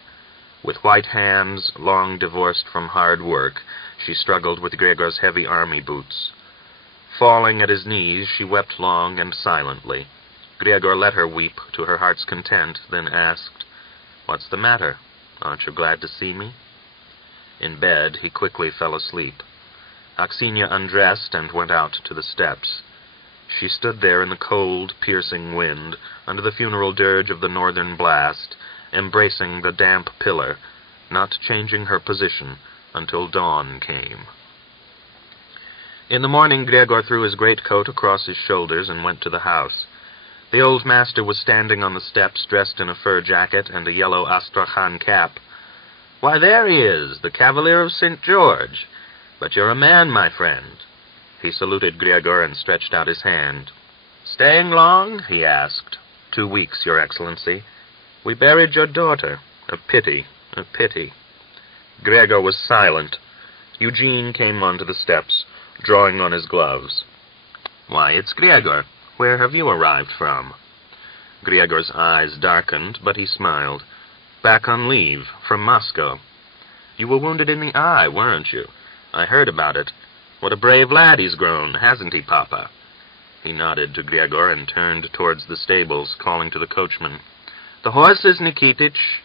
With white hands, long divorced from hard work, she struggled with Gregor's heavy army boots. Falling at his knees, she wept long and silently. Gregor let her weep to her heart's content, then asked, "What's the matter? Aren't you glad to see me?" In bed, he quickly fell asleep. Aksenia undressed and went out to the steps. She stood there in the cold, piercing wind, under the funeral dirge of the northern blast, embracing the damp pillar, not changing her position until dawn came. In the morning, Gregor threw his greatcoat across his shoulders and went to the house. The old master was standing on the steps, dressed in a fur jacket and a yellow Astrakhan cap. "Why, there he is, the Cavalier of St. George. But you're a man, my friend." He saluted Gregor and stretched out his hand. "Staying long?" he asked. 2 weeks, Your Excellency. "We buried your daughter. A pity, a pity." Gregor was silent. Eugene came onto the steps, drawing on his gloves. "Why, it's Gregor. Where have you arrived from?" Gregor's eyes darkened, but he smiled. "Back on leave, from Moscow." "You were wounded in the eye, weren't you? I heard about it. What a brave lad he's grown, hasn't he, Papa?" He nodded to Gregor and turned towards the stables, calling to the coachman, "The horses, Nikitich."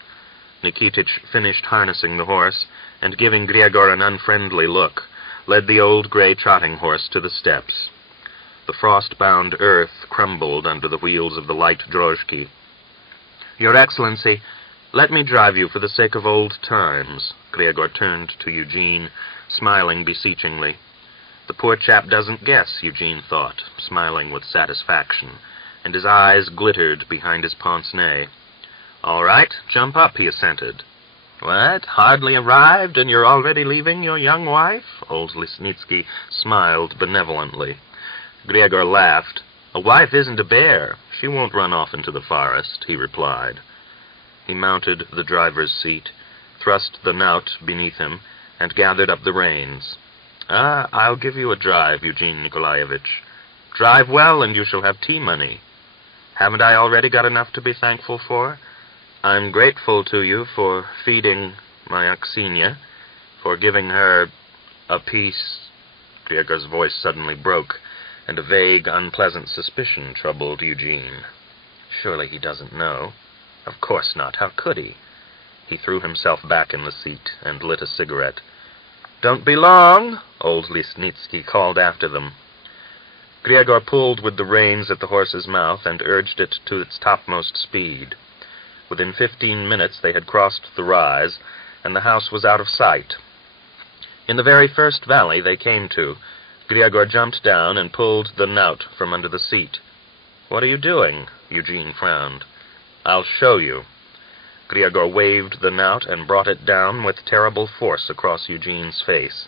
Nikitich finished harnessing the horse, and giving Gregor an unfriendly look, led the old gray trotting horse to the steps. The frost-bound earth crumbled under the wheels of the light drozhki. "Your Excellency, Let me drive you for the sake of old times. Griegor turned to Eugene, smiling beseechingly. The poor chap doesn't guess, Eugene thought, smiling with satisfaction, and his eyes glittered behind his pince-nez. All right, jump up, he assented. What? Hardly arrived, and you're already leaving your young wife? Old Lesnitsky smiled benevolently. Griegor laughed. A wife isn't a bear. She won't run off into the forest, he replied. He mounted the driver's seat, thrust the knout beneath him, and gathered up the reins. I'll give you a drive, Eugene Nikolaevich. Drive well, and you shall have tea money. Haven't I already got enough to be thankful for? I'm grateful to you for feeding my Aksenia, for giving her a piece. Griegor's voice suddenly broke, and a vague, unpleasant suspicion troubled Eugene. Surely he doesn't know. Of course not. How could he? He threw himself back in the seat and lit a cigarette. Don't be long, old Lesnitsky called after them. Griegor pulled with the reins at the horse's mouth and urged it to its topmost speed. Within 15 minutes they had crossed the rise, and the house was out of sight. In the very first valley they came to, Griegor jumped down and pulled the knout from under the seat. What are you doing? Eugene frowned. I'll show you. Griegor waved the knout and brought it down with terrible force across Eugene's face.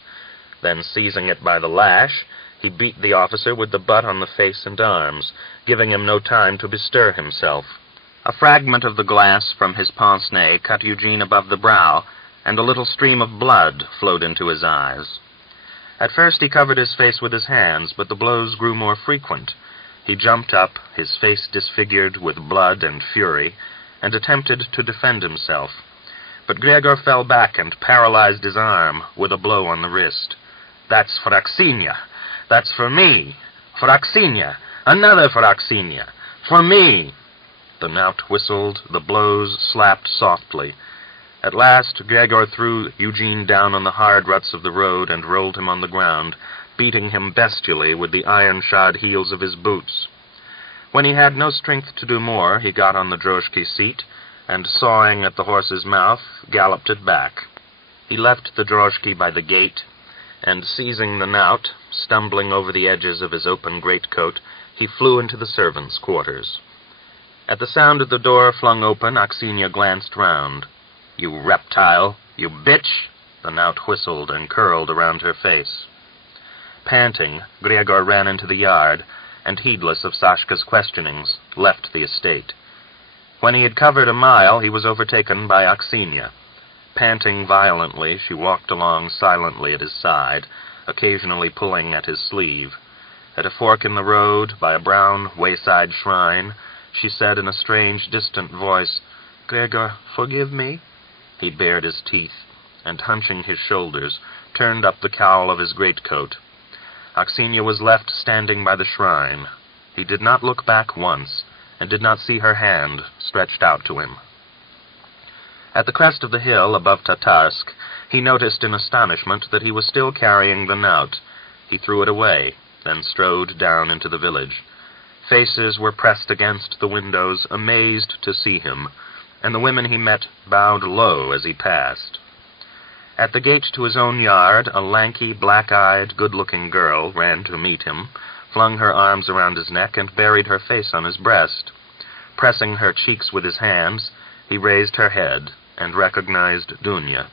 Then, seizing it by the lash, he beat the officer with the butt on the face and arms, giving him no time to bestir himself. A fragment of the glass from his pince-nez cut Eugene above the brow, and a little stream of blood flowed into his eyes. At first he covered his face with his hands, but the blows grew more frequent. He jumped up, his face disfigured with blood and fury, and attempted to defend himself. But Griegor fell back and paralyzed his arm with a blow on the wrist. That's for Aksenia. That's for me. For Aksenia. Another for Aksenia. For me. The knout whistled, the blows slapped softly. At last, Griegor threw Eugene down on the hard ruts of the road and rolled him on the ground, beating him bestially with the iron-shod heels of his boots. When he had no strength to do more, he got on the droshky seat, and, sawing at the horse's mouth, galloped it back. He left the droshky by the gate, and, seizing the knout, stumbling over the edges of his open greatcoat, he flew into the servants' quarters. At the sound of the door flung open, Aksenia glanced round. You reptile! You bitch! The knout whistled and curled around her face. Panting, Griegor ran into the yard, and, heedless of Sashka's questionings, left the estate. When he had covered a mile, he was overtaken by Aksenia. Panting violently, she walked along silently at his side, occasionally pulling at his sleeve. At a fork in the road, by a brown wayside shrine, she said in a strange, distant voice, "Griegor, forgive me." He bared his teeth, and, hunching his shoulders, turned up the cowl of his greatcoat. Aksenia was left standing by the shrine. He did not look back once, and did not see her hand stretched out to him. At the crest of the hill above Tatarsk, he noticed in astonishment that he was still carrying the knout. He threw it away, then strode down into the village. Faces were pressed against the windows, amazed to see him, and the women he met bowed low as he passed. At the gate to his own yard, a lanky, black-eyed, good-looking girl ran to meet him, flung her arms around his neck, and buried her face on his breast. Pressing her cheeks with his hands, he raised her head and recognized Dunya.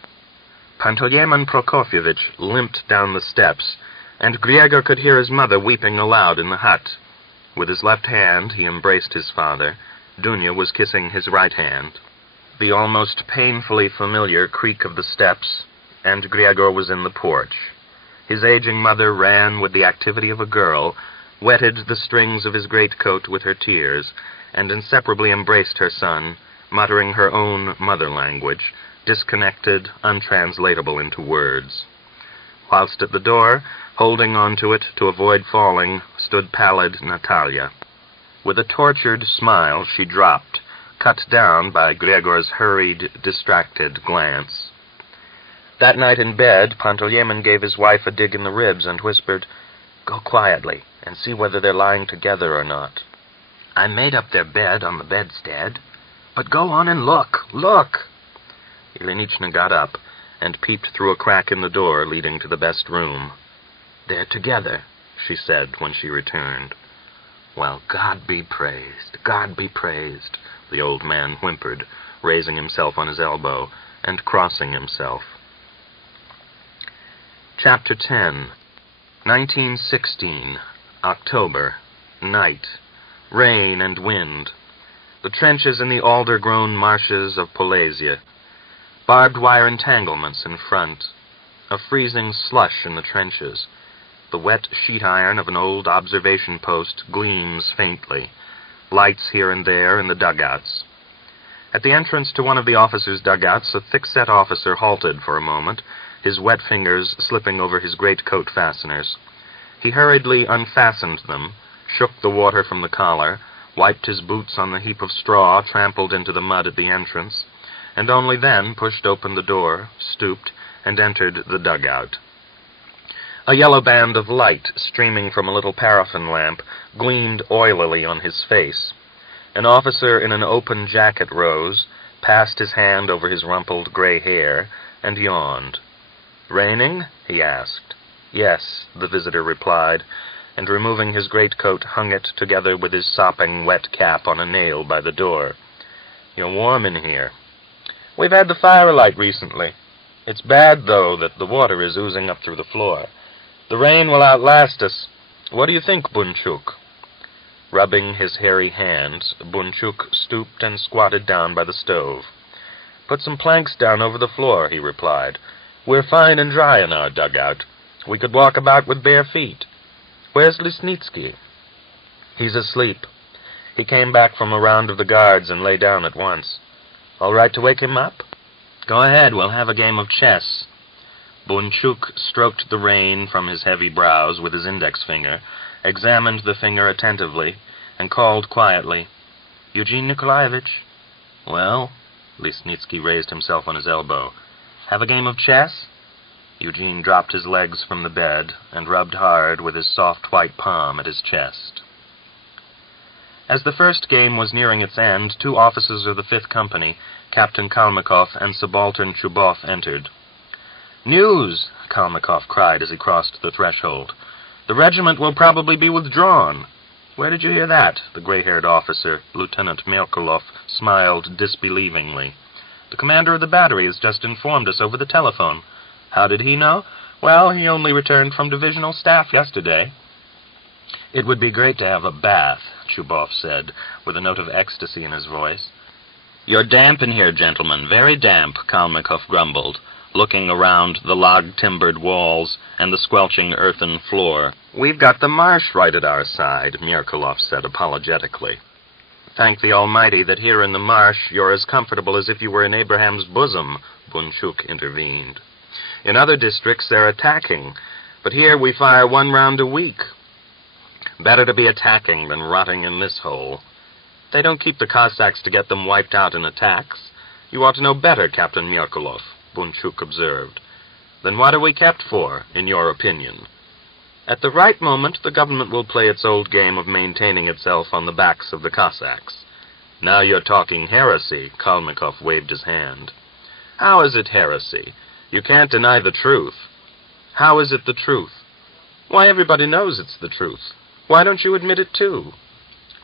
Panteleimon Prokofyevitch limped down the steps, and Griegor could hear his mother weeping aloud in the hut. With his left hand he embraced his father. Dunya was kissing his right hand. The almost painfully familiar creak of the steps, and Griegor was in the porch. His aging mother ran with the activity of a girl, wetted the strings of his greatcoat with her tears, and inseparably embraced her son, muttering her own mother language, disconnected, untranslatable into words. Whilst at the door, holding on to it to avoid falling, stood pallid Natalia. With a tortured smile she dropped, cut down by Griegor's hurried, distracted glance. That night in bed, Panteleimon gave his wife a dig in the ribs and whispered, "Go quietly, and see whether they're lying together or not." "I made up their bed on the bedstead." But go on and look, look! Ilinichna got up and peeped through a crack in the door leading to the best room. They're together, she said when she returned. Well, God be praised, God be praised, the old man whimpered, raising himself on his elbow and crossing himself. Chapter 10. 1916. October. Night. Rain and wind. The trenches in the alder-grown marshes of Polesia. Barbed wire entanglements in front. A freezing slush in the trenches. The wet sheet iron of an old observation post gleams faintly. Lights here and there in the dugouts. At the entrance to one of the officers' dugouts, a thick-set officer halted for a moment, his wet fingers slipping over his greatcoat fasteners. He hurriedly unfastened them, shook the water from the collar, wiped his boots on the heap of straw trampled into the mud at the entrance, and only then pushed open the door, stooped, and entered the dugout. A yellow band of light, streaming from a little paraffin lamp, gleamed oilily on his face. An officer in an open jacket rose, passed his hand over his rumpled gray hair, and yawned. "Raining?" he asked. "Yes," the visitor replied, and removing his greatcoat hung it together with his sopping wet cap on a nail by the door. "You're warm in here." "We've had the firelight recently. It's bad, though, that the water is oozing up through the floor. The rain will outlast us. What do you think, Bunchuk?" Rubbing his hairy hands, Bunchuk stooped and squatted down by the stove. "Put some planks down over the floor," he replied. "We're fine and dry in our dugout. We could walk about with bare feet. Where's Lisnitsky?" "He's asleep. He came back from a round of the guards and lay down at once." "All right to wake him up?" "Go ahead, we'll have a game of chess." Bunchuk stroked the rain from his heavy brows with his index finger, examined the finger attentively, and called quietly, "Eugene Nikolaevich." "Well?" Lisnitsky raised himself on his elbow. "Have a game of chess?" Eugene dropped his legs from the bed and rubbed hard with his soft white palm at his chest. As the first game was nearing its end, two officers of the 5th Company, Captain Kalmykov and Subaltern Chubov, entered. "News!" Kalmykov cried as he crossed the threshold. "The regiment will probably be withdrawn." "Where did you hear that?" The gray-haired officer, Lieutenant Merkulov, smiled disbelievingly. "The commander of the battery has just informed us over the telephone." "How did he know?" "Well, he only returned from divisional staff yesterday." "It would be great to have a bath," Chubov said, with a note of ecstasy in his voice. "You're damp in here, gentlemen, very damp," Kalmykov grumbled, looking around the log-timbered walls and the squelching earthen floor. "We've got the marsh right at our side," Merkulov said apologetically. "Thank the Almighty that here in the marsh you're as comfortable as if you were in Abraham's bosom," Bunchuk intervened. "In other districts they're attacking, but here we fire one round a week. Better to be attacking than rotting in this hole. They don't keep the Cossacks to get them wiped out in attacks. You ought to know better, Captain Merkulov," Bunchuk observed. "Then what are we kept for, in your opinion?" "At the right moment, the government will play its old game of maintaining itself on the backs of the Cossacks." "Now you're talking heresy," Kalmykov waved his hand. "How is it heresy? You can't deny the truth." "How is it the truth?" "Why, everybody knows it's the truth. Why don't you admit it, too?"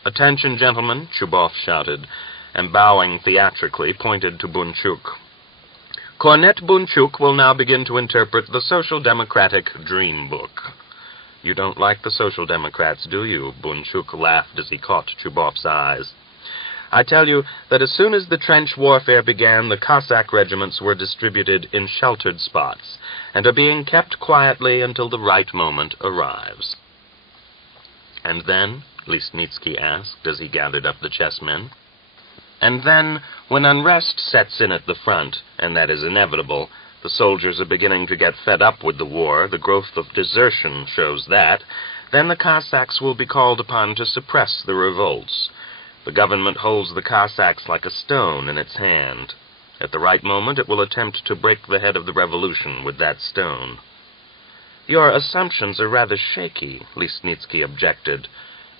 "Attention, gentlemen," Chubov shouted, and bowing theatrically, pointed to Bunchuk. "Cornet Bunchuk will now begin to interpret the Social Democratic Dream Book." "You don't like the Social Democrats, do you?" Bunchuk laughed as he caught Chubov's eyes. "I tell you that as soon as the trench warfare began, the Cossack regiments were distributed in sheltered spots, and are being kept quietly until the right moment arrives." "And then?" Lisnitsky asked as he gathered up the chessmen. "And then, when unrest sets in at the front, and that is inevitable, the soldiers are beginning to get fed up with the war, the growth of desertion shows that, then the Cossacks will be called upon to suppress the revolts. The government holds the Cossacks like a stone in its hand. At the right moment it will attempt to break the head of the revolution with that stone." "Your assumptions are rather shaky," Lisnitsky objected.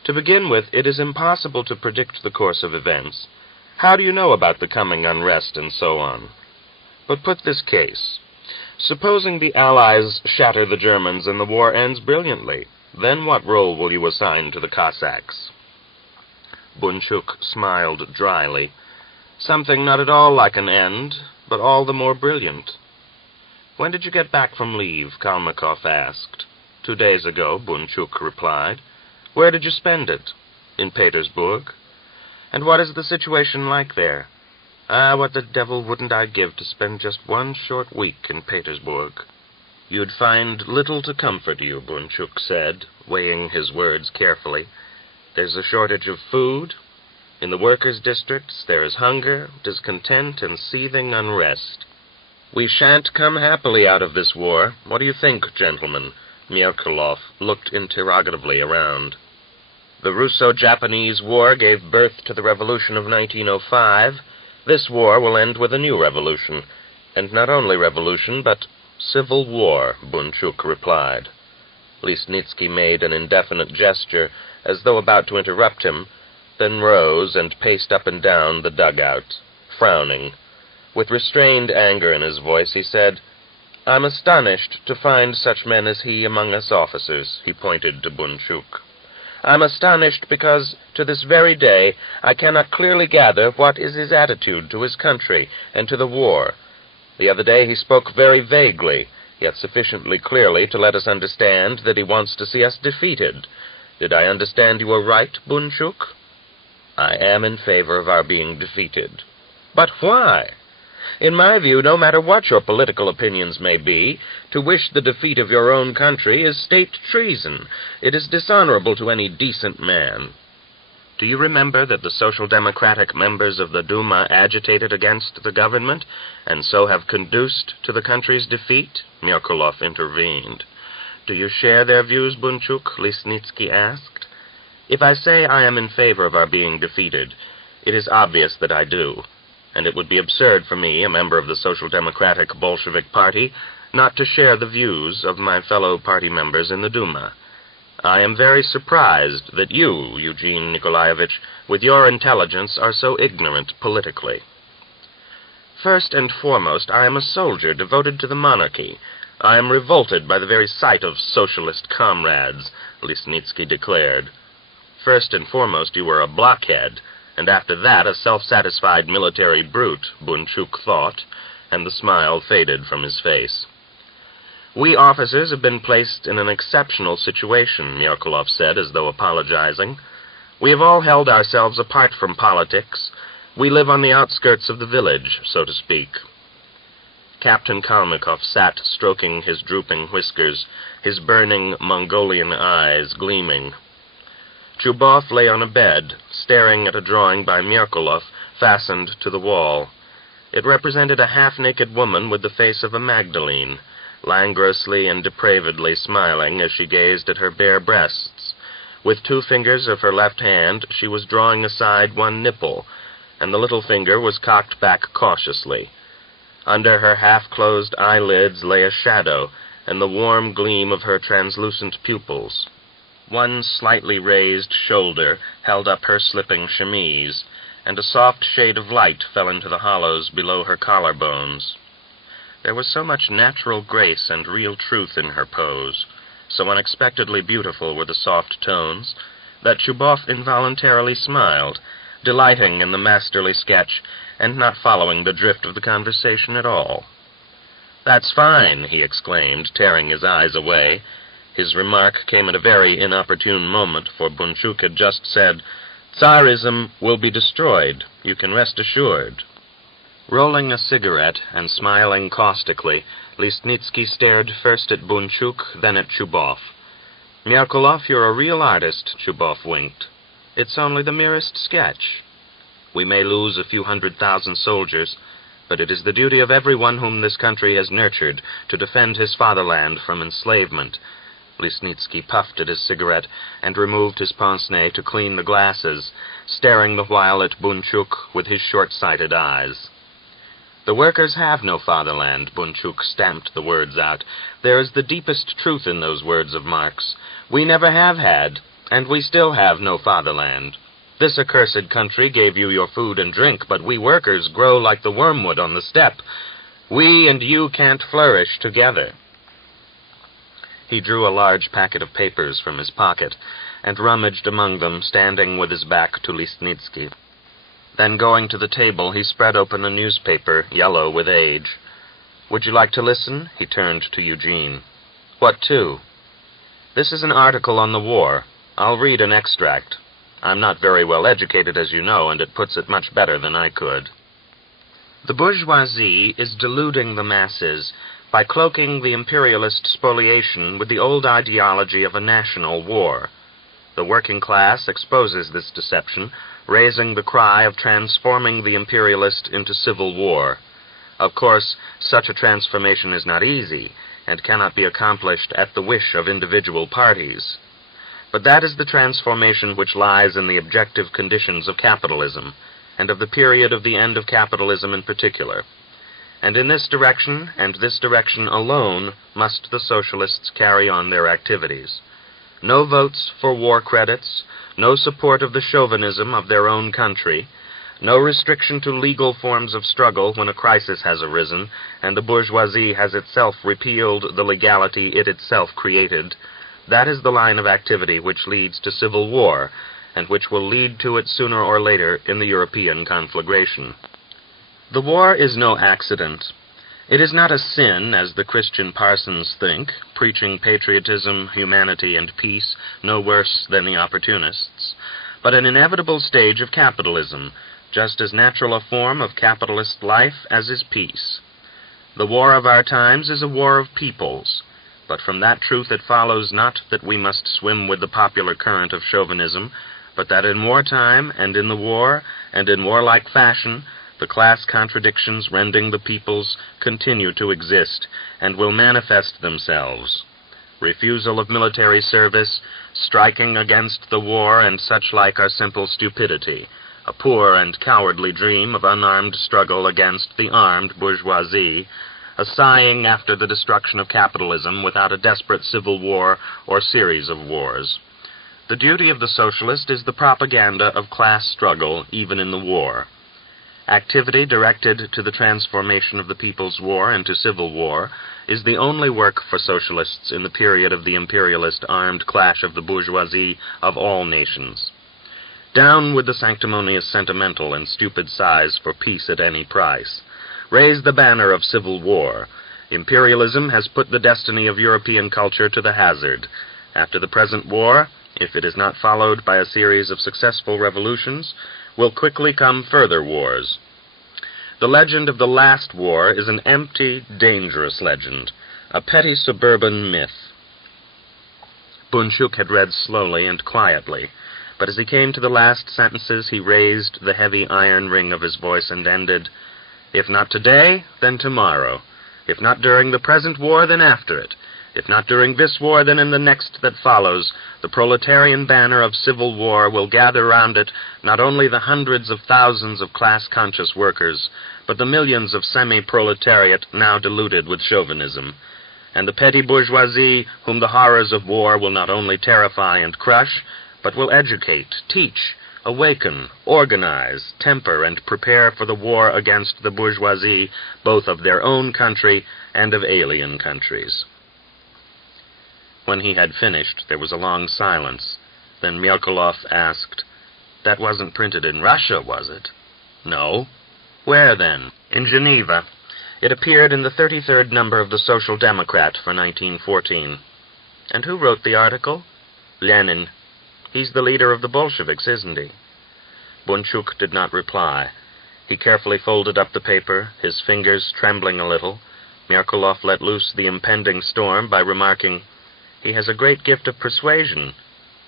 "To begin with, it is impossible to predict the course of events. How do you know about the coming unrest and so on? But put this case. Supposing the Allies shatter the Germans and the war ends brilliantly, then what role will you assign to the Cossacks? Bunchuk smiled dryly. Something not at all like an end, but all the more brilliant. When did you get back from leave? Kalmykov asked. 2 days ago, Bunchuk replied. Where did you spend it? In Petersburg. And what is the situation like there? Ah, what the devil wouldn't I give to spend just 1 short week in Petersburg? You'd find little to comfort you, Bunchuk said, weighing his words carefully. There's a shortage of food. In the workers' districts there is hunger, discontent, and seething unrest. We shan't come happily out of this war. What do you think, gentlemen? Merkulov looked interrogatively around. The Russo-Japanese War gave birth to the Revolution of 1905. This war will end with a new revolution. And not only revolution, but civil war, Bunchuk replied. Lisnitsky made an indefinite gesture, as though about to interrupt him, then rose and paced up and down the dugout, frowning. With restrained anger in his voice, he said, I'm astonished to find such men as he among us officers, he pointed to Bunchuk. I'm astonished because, to this very day, I cannot clearly gather what is his attitude to his country and to the war. The other day he spoke very vaguely, yet sufficiently clearly to let us understand that he wants to see us defeated. Did I understand you aright, Bunchuk? I am in favor of our being defeated. But why? In my view, no matter what your political opinions may be, to wish the defeat of your own country is state treason. It is dishonorable to any decent man. Do you remember that the Social Democratic members of the Duma agitated against the government, and so have conduced to the country's defeat? Merkulov intervened. Do you share their views, Bunchuk? Lisnitsky asked. If I say I am in favor of our being defeated, it is obvious that I do. And it would be absurd for me, a member of the Social Democratic Bolshevik Party, not to share the views of my fellow party members in the Duma. I am very surprised that you, Eugene Nikolaevich, with your intelligence, are so ignorant politically. First and foremost, I am a soldier devoted to the monarchy. I am revolted by the very sight of socialist comrades, Lisnitsky declared. First and foremost, you were a blockhead, and after that a self-satisfied military brute, Bunchuk thought, and the smile faded from his face. We officers have been placed in an exceptional situation, Merkulov said, as though apologizing. We have all held ourselves apart from politics. We live on the outskirts of the village, so to speak. Captain Kalmykov sat stroking his drooping whiskers, his burning Mongolian eyes gleaming. Chubov lay on a bed, staring at a drawing by Merkulov fastened to the wall. It represented a half-naked woman with the face of a Magdalene, languorously and depravedly smiling as she gazed at her bare breasts. With 2 fingers of her left hand, she was drawing aside one nipple, and the little finger was cocked back cautiously. Under her half-closed eyelids lay a shadow, and the warm gleam of her translucent pupils. One slightly raised shoulder held up her slipping chemise, and a soft shade of light fell into the hollows below her collarbones. There was so much natural grace and real truth in her pose, so unexpectedly beautiful were the soft tones, that Chubov involuntarily smiled, delighting in the masterly sketch and not following the drift of the conversation at all. "That's fine," he exclaimed, tearing his eyes away. His remark came at a very inopportune moment, for Bunchuk had just said, "Tsarism will be destroyed, you can rest assured." Rolling a cigarette and smiling caustically, Lisnitsky stared first at Bunchuk, then at Chubov. "Merkulov, you're a real artist," Chubov winked. "It's only the merest sketch. We may lose a few 100,000 soldiers, but it is the duty of everyone whom this country has nurtured to defend his fatherland from enslavement." Lisnitsky puffed at his cigarette and removed his pince-nez to clean the glasses, staring the while at Bunchuk with his short-sighted eyes. "The workers have no fatherland," Bunchuk stamped the words out. "There is the deepest truth in those words of Marx. We never have had, and we still have no fatherland. This accursed country gave you your food and drink, but we workers grow like the wormwood on the steppe. We and you can't flourish together." He drew a large packet of papers from his pocket and rummaged among them, standing with his back to Listnitsky. Then, going to the table, he spread open a newspaper, yellow with age. "Would you like to listen?" He turned to Eugene. "What to?" "This is an article on the war. I'll read an extract. I'm not very well educated, as you know, and it puts it much better than I could. The bourgeoisie is deluding the masses by cloaking the imperialist spoliation with the old ideology of a national war. The working class exposes this deception, raising the cry of transforming the imperialist into civil war. Of course, such a transformation is not easy, and cannot be accomplished at the wish of individual parties. But that is the transformation which lies in the objective conditions of capitalism, and of the period of the end of capitalism in particular. And in this direction, and this direction alone, must the socialists carry on their activities. No votes for war credits, no support of the chauvinism of their own country, no restriction to legal forms of struggle when a crisis has arisen, and the bourgeoisie has itself repealed the legality it itself created. That is the line of activity which leads to civil war, and which will lead to it sooner or later in the European conflagration. The war is no accident. It is not a sin, as the Christian parsons think, preaching patriotism, humanity, and peace, no worse than the opportunists, but an inevitable stage of capitalism, just as natural a form of capitalist life as is peace. The war of our times is a war of peoples, but from that truth it follows not that we must swim with the popular current of chauvinism, but that in wartime, and in the war, and in warlike fashion, the class contradictions rending the peoples continue to exist, and will manifest themselves. Refusal of military service, striking against the war, and such like are simple stupidity, a poor and cowardly dream of unarmed struggle against the armed bourgeoisie, a sighing after the destruction of capitalism without a desperate civil war or series of wars. The duty of the socialist is the propaganda of class struggle, even in the war. Activity directed to the transformation of the people's war into civil war is the only work for socialists in the period of the imperialist armed clash of the bourgeoisie of all nations. Down with the sanctimonious sentimental and stupid sighs for peace at any price. Raise the banner of civil war. Imperialism has put the destiny of European culture to the hazard. After the present war, if it is not followed by a series of successful revolutions, will quickly come further wars. The legend of the last war is an empty, dangerous legend, a petty suburban myth. Bunchuk had read slowly and quietly, but as he came to the last sentences, he raised the heavy iron ring of his voice and ended, "If not today, then tomorrow. If not during the present war, then after it. If not during this war, then in the next that follows, the proletarian banner of civil war will gather round it not only the hundreds of thousands of class-conscious workers, but the millions of semi-proletariat now deluded with chauvinism. And the petty bourgeoisie, whom the horrors of war will not only terrify and crush, but will educate, teach, awaken, organize, temper, and prepare for the war against the bourgeoisie, both of their own country and of alien countries." When he had finished, there was a long silence. Then Merkelov asked, "That wasn't printed in Russia, was it?" "No." "Where, then?" "In Geneva. It appeared in the 33rd number of the Social Democrat for 1914. "And who wrote the article?" "Lenin. He's the leader of the Bolsheviks, isn't he?" Bunchuk did not reply. He carefully folded up the paper, his fingers trembling a little. Merkelov let loose the impending storm by remarking, "He has a great gift of persuasion.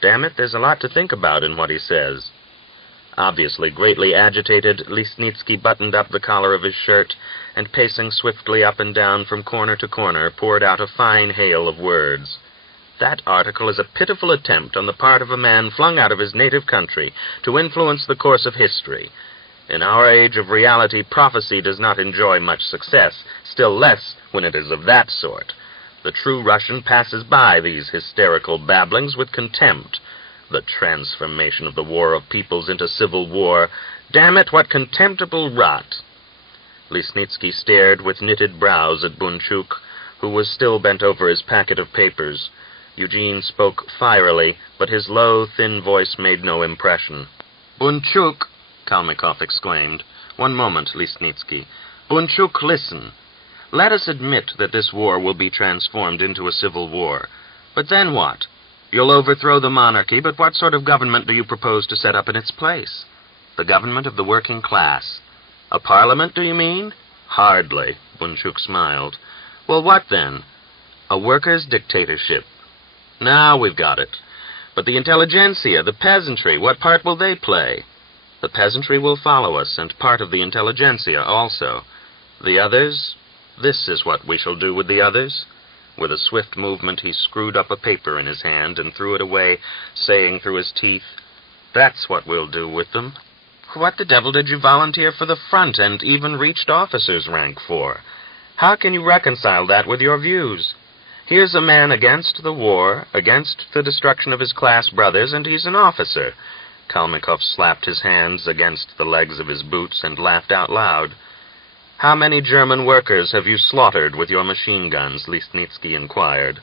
Damn it, there's a lot to think about in what he says." Obviously greatly agitated, Listnitsky buttoned up the collar of his shirt, and pacing swiftly up and down from corner to corner, poured out a fine hail of words. "That article is a pitiful attempt on the part of a man flung out of his native country to influence the course of history. In our age of reality, prophecy does not enjoy much success, still less when it is of that sort. The true Russian passes by these hysterical babblings with contempt. The transformation of the war of peoples into civil war. Damn it, what contemptible rot! Lisnitsky stared with knitted brows at Bunchuk, who was still bent over his packet of papers. Eugene spoke fierily, but his low, thin voice made no impression. "Bunchuk!" Kalmikov exclaimed. "One moment, Lisnitsky. Bunchuk, listen. Let us admit that this war will be transformed into a civil war. But then what? You'll overthrow the monarchy, but what sort of government do you propose to set up in its place? The government of the working class. A parliament, do you mean? Hardly." Bunchuk smiled. "Well, what then? A workers' dictatorship. Now we've got it. But the intelligentsia, the peasantry, what part will they play? The peasantry will follow us, and part of the intelligentsia also. The others? This is what we shall do with the others." With a swift movement, he screwed up a paper in his hand and threw it away, saying through his teeth, "That's what we'll do with them." "What the devil did you volunteer for the front and even reached officer's rank for? How can you reconcile that with your views? Here's a man against the war, against the destruction of his class brothers, and he's an officer." Kalmikov slapped his hands against the legs of his boots and laughed out loud. "How many German workers have you slaughtered with your machine guns?" Lisnitsky inquired.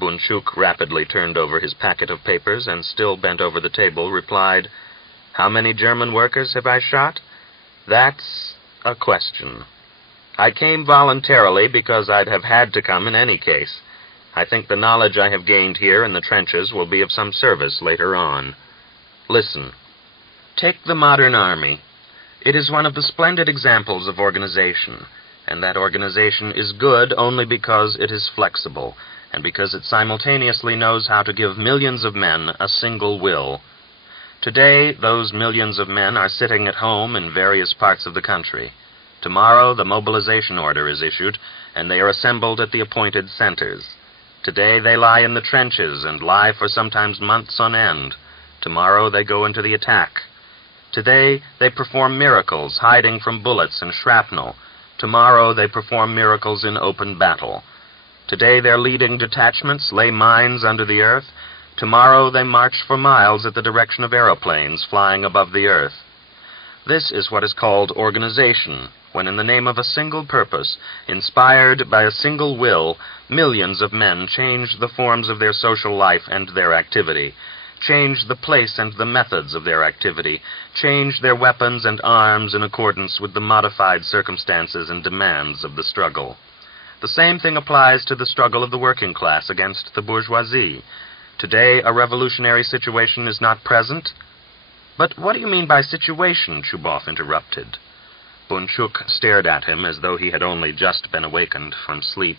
Bunchuk rapidly turned over his packet of papers and, still bent over the table, replied, "How many German workers have I shot? That's a question. I came voluntarily because I'd have had to come in any case. I think the knowledge I have gained here in the trenches will be of some service later on. Listen. Take the modern army. It is one of the splendid examples of organization, and that organization is good only because it is flexible, and because it simultaneously knows how to give millions of men a single will. Today, those millions of men are sitting at home in various parts of the country. Tomorrow, the mobilization order is issued, and they are assembled at the appointed centers. Today, they lie in the trenches and lie for sometimes months on end. Tomorrow, they go into the attack. Today, they perform miracles, hiding from bullets and shrapnel. Tomorrow, they perform miracles in open battle. Today, their leading detachments lay mines under the earth. Tomorrow, they march for miles at the direction of aeroplanes flying above the earth. This is what is called organization, when in the name of a single purpose, inspired by a single will, millions of men change the forms of their social life and their activity, change the place and the methods of their activity, change their weapons and arms in accordance with the modified circumstances and demands of the struggle. The same thing applies to the struggle of the working class against the bourgeoisie. Today, a revolutionary situation is not present. But what do you mean by situation? Chubov interrupted. Bunchuk stared at him as though he had only just been awakened from sleep,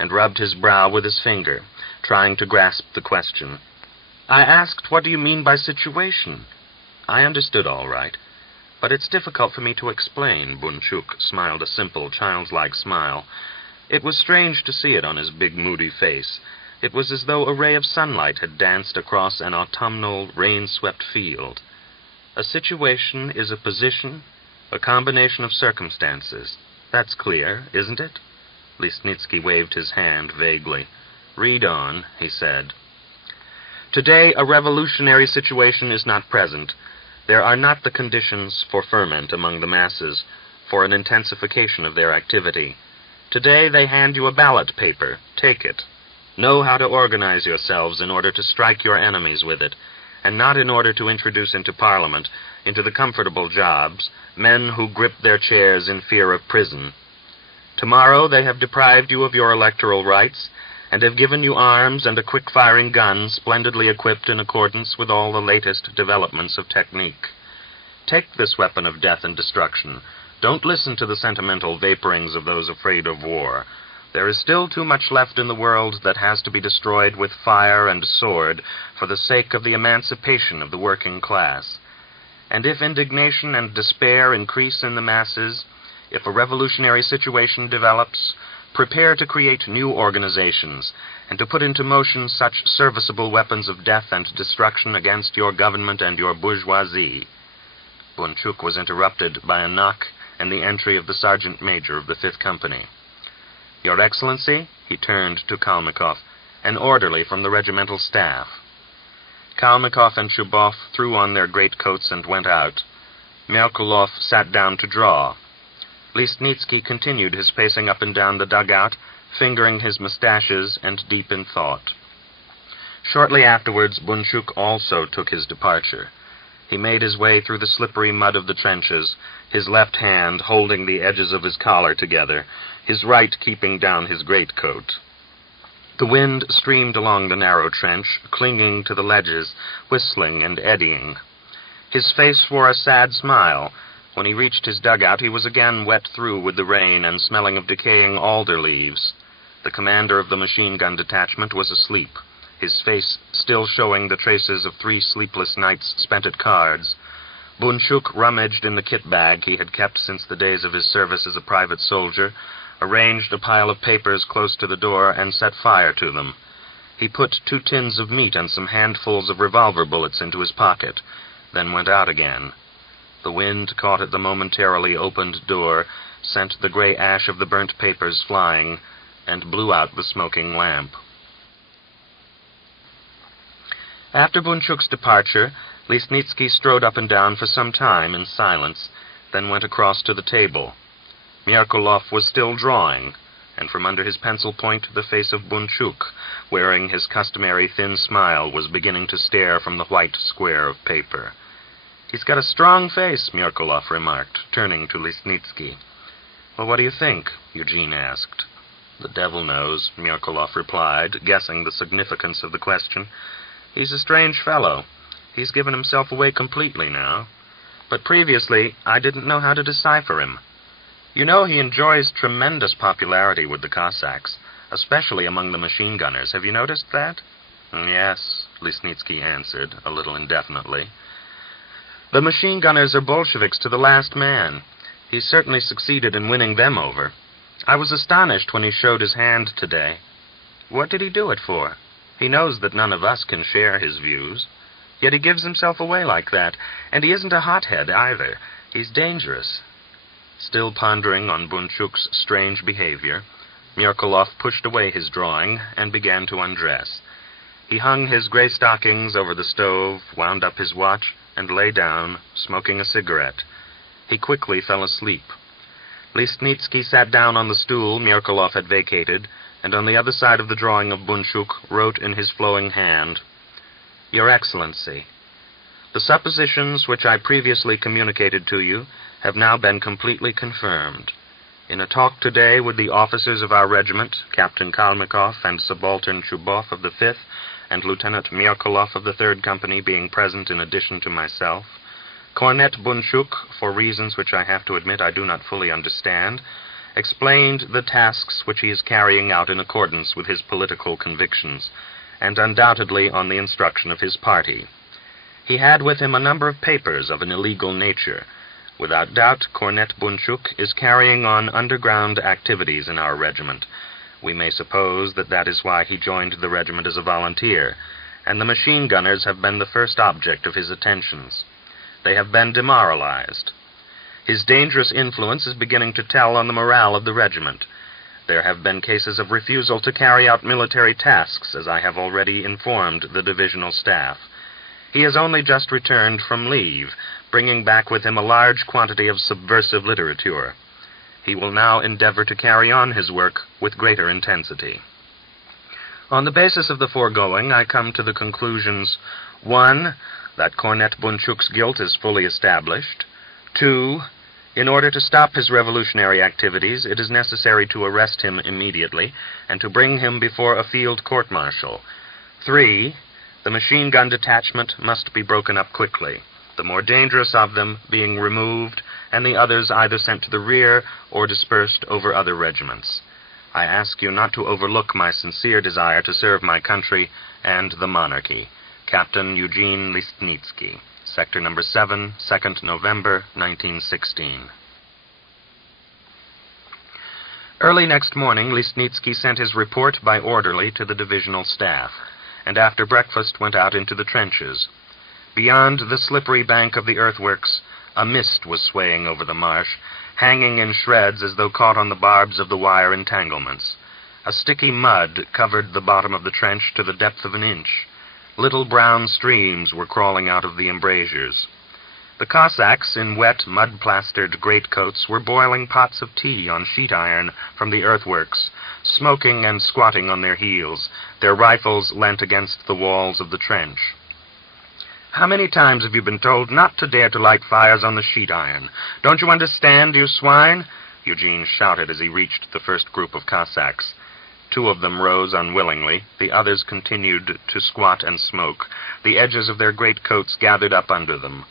and rubbed his brow with his finger, trying to grasp the question. "I asked, what do you mean by situation?" "I understood all right, but it's difficult for me to explain." Bunchuk smiled a simple, childlike smile. It was strange to see it on his big, moody face. It was as though a ray of sunlight had danced across an autumnal, rain-swept field. A situation is a position, a combination of circumstances. That's clear, isn't it? Lisnitsky waved his hand vaguely. "Read on," he said. "Today, a revolutionary situation is not present. There are not the conditions for ferment among the masses, for an intensification of their activity. Today, they hand you a ballot paper. Take it. Know how to organize yourselves in order to strike your enemies with it, and not in order to introduce into Parliament, into the comfortable jobs, men who grip their chairs in fear of prison. Tomorrow, they have deprived you of your electoral rights, and have given you arms and a quick-firing gun splendidly equipped in accordance with all the latest developments of technique. Take this weapon of death and destruction. Don't listen to the sentimental vaporings of those afraid of war. There is still too much left in the world that has to be destroyed with fire and sword for the sake of the emancipation of the working class. And if indignation and despair increase in the masses, if a revolutionary situation develops, prepare to create new organizations, and to put into motion such serviceable weapons of death and destruction against your government and your bourgeoisie." Bunchuk was interrupted by a knock and the entry of the sergeant major of the 5th Company. "Your Excellency," he turned to Kalmikov, "an orderly from the regimental staff." Kalmykov and Shubov threw on their greatcoats and went out. Merkulov sat down to draw. Listnitsky continued his pacing up and down the dugout, fingering his mustaches and deep in thought. Shortly afterwards, Bunchuk also took his departure. He made his way through the slippery mud of the trenches, his left hand holding the edges of his collar together, his right keeping down his greatcoat. The wind streamed along the narrow trench, clinging to the ledges, whistling and eddying. His face wore a sad smile. When he reached his dugout, he was again wet through with the rain and smelling of decaying alder leaves. The commander of the machine-gun detachment was asleep, his face still showing the traces of 3 sleepless nights spent at cards. Bunchuk rummaged in the kit bag he had kept since the days of his service as a private soldier, arranged a pile of papers close to the door, and set fire to them. He put 2 tins of meat and some handfuls of revolver bullets into his pocket, then went out again. The wind caught at the momentarily opened door, sent the gray ash of the burnt papers flying, and blew out the smoking lamp. After Bunchuk's departure, Listnitsky strode up and down for some time in silence, then went across to the table. Merkulov was still drawing, and from under his pencil point the face of Bunchuk, wearing his customary thin smile, was beginning to stare from the white square of paper. "He's got a strong face," Merkulov remarked, turning to Listnitsky. "Well, what do you think?" Eugene asked. "The devil knows," Merkulov replied, guessing the significance of the question. "He's a strange fellow. He's given himself away completely now. But previously, I didn't know how to decipher him. You know, he enjoys tremendous popularity with the Cossacks, especially among the machine-gunners. Have you noticed that?" "Yes," Listnitsky answered, a little indefinitely. "The machine-gunners are Bolsheviks to the last man. He's certainly succeeded in winning them over. I was astonished when he showed his hand today. What did he do it for? He knows that none of us can share his views. Yet he gives himself away like that, and he isn't a hothead either. He's dangerous." Still pondering on Bunchuk's strange behavior, Merkulov pushed away his drawing and began to undress. He hung his gray stockings over the stove, wound up his watch, and lay down, smoking a cigarette. He quickly fell asleep. Listnitsky sat down on the stool Merkulov had vacated, and on the other side of the drawing of Bunchuk wrote in his flowing hand, "Your Excellency, the suppositions which I previously communicated to you have now been completely confirmed. In a talk today with the officers of our regiment, Captain Kalmykov and Subaltern Shubov of the 5th, and Lieutenant Merkulov of the 3rd Company being present in addition to myself, Cornet Bunchuk, for reasons which I have to admit I do not fully understand, explained the tasks which he is carrying out in accordance with his political convictions, and undoubtedly on the instruction of his party. He had with him a number of papers of an illegal nature. Without doubt, Cornet Bunchuk is carrying on underground activities in our regiment. We may suppose that that is why he joined the regiment as a volunteer, and the machine gunners have been the first object of his attentions. They have been demoralized. His dangerous influence is beginning to tell on the morale of the regiment. There have been cases of refusal to carry out military tasks, as I have already informed the divisional staff. He has only just returned from leave, bringing back with him a large quantity of subversive literature. He will now endeavor to carry on his work with greater intensity. On the basis of the foregoing, I come to the conclusions: 1. That Cornet Bunchuk's guilt is fully established. 2. In order to stop his revolutionary activities, it is necessary to arrest him immediately and to bring him before a field court-martial. 3. The machine-gun detachment must be broken up quickly, the more dangerous of them being removed, and the others either sent to the rear or dispersed over other regiments. I ask you not to overlook my sincere desire to serve my country and the monarchy. Captain Eugene Listnitsky, Sector No. 7, 2nd November, 1916. Early next morning, Listnitsky sent his report by orderly to the divisional staff, and after breakfast went out into the trenches. Beyond the slippery bank of the earthworks, a mist was swaying over the marsh, hanging in shreds as though caught on the barbs of the wire entanglements. A sticky mud covered the bottom of the trench to the depth of an inch. Little brown streams were crawling out of the embrasures. The Cossacks, in wet, mud-plastered greatcoats, were boiling pots of tea on sheet iron from the earthworks, smoking and squatting on their heels, their rifles leant against the walls of the trench. "How many times have you been told not to dare to light fires on the sheet iron? Don't you understand, you swine?" Eugene shouted as he reached the first group of Cossacks. Two of them rose unwillingly. The others continued to squat and smoke, the edges of their greatcoats gathered up under them.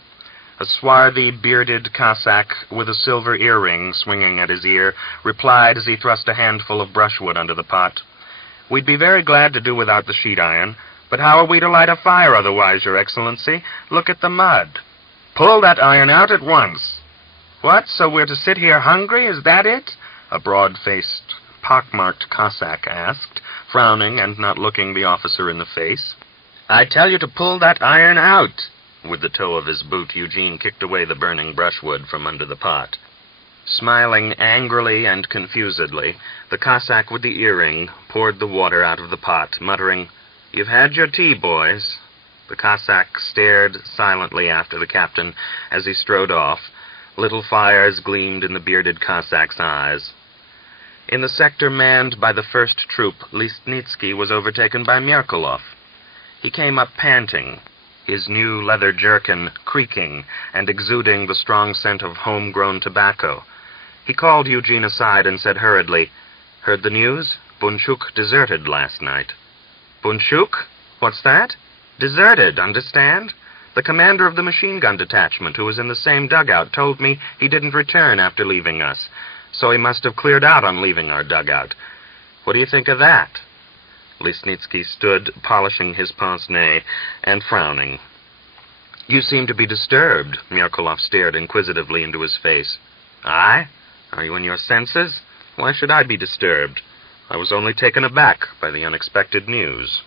A swarthy, bearded Cossack with a silver earring swinging at his ear replied as he thrust a handful of brushwood under the pot, "We'd be very glad to do without the sheet iron, but how are we to light a fire otherwise, Your Excellency? Look at the mud. Pull that iron out at once." "What, so we're to sit here hungry, is that it?" a broad-faced, pock-marked Cossack asked, frowning and not looking the officer in the face. "I tell you to pull that iron out." With the toe of his boot, Eugene kicked away the burning brushwood from under the pot. Smiling angrily and confusedly, the Cossack with the earring poured the water out of the pot, muttering, "You've had your tea, boys." The Cossack stared silently after the captain as he strode off. Little fires gleamed in the bearded Cossack's eyes. In the sector manned by the first troop, Listnitsky was overtaken by Merkulov. He came up panting, his new leather jerkin creaking and exuding the strong scent of home-grown tobacco. He called Eugene aside and said hurriedly, "Heard the news? Bunchuk deserted last night." "Bunchuk? What's that?" "Deserted, understand? The commander of the machine-gun detachment, who was in the same dugout, told me he didn't return after leaving us, so he must have cleared out on leaving our dugout. What do you think of that?" Listnitsky stood, polishing his pince-nez and frowning. "You seem to be disturbed." Merkulov stared inquisitively into his face. "I? Are you in your senses? Why should I be disturbed? I was only taken aback by the unexpected news."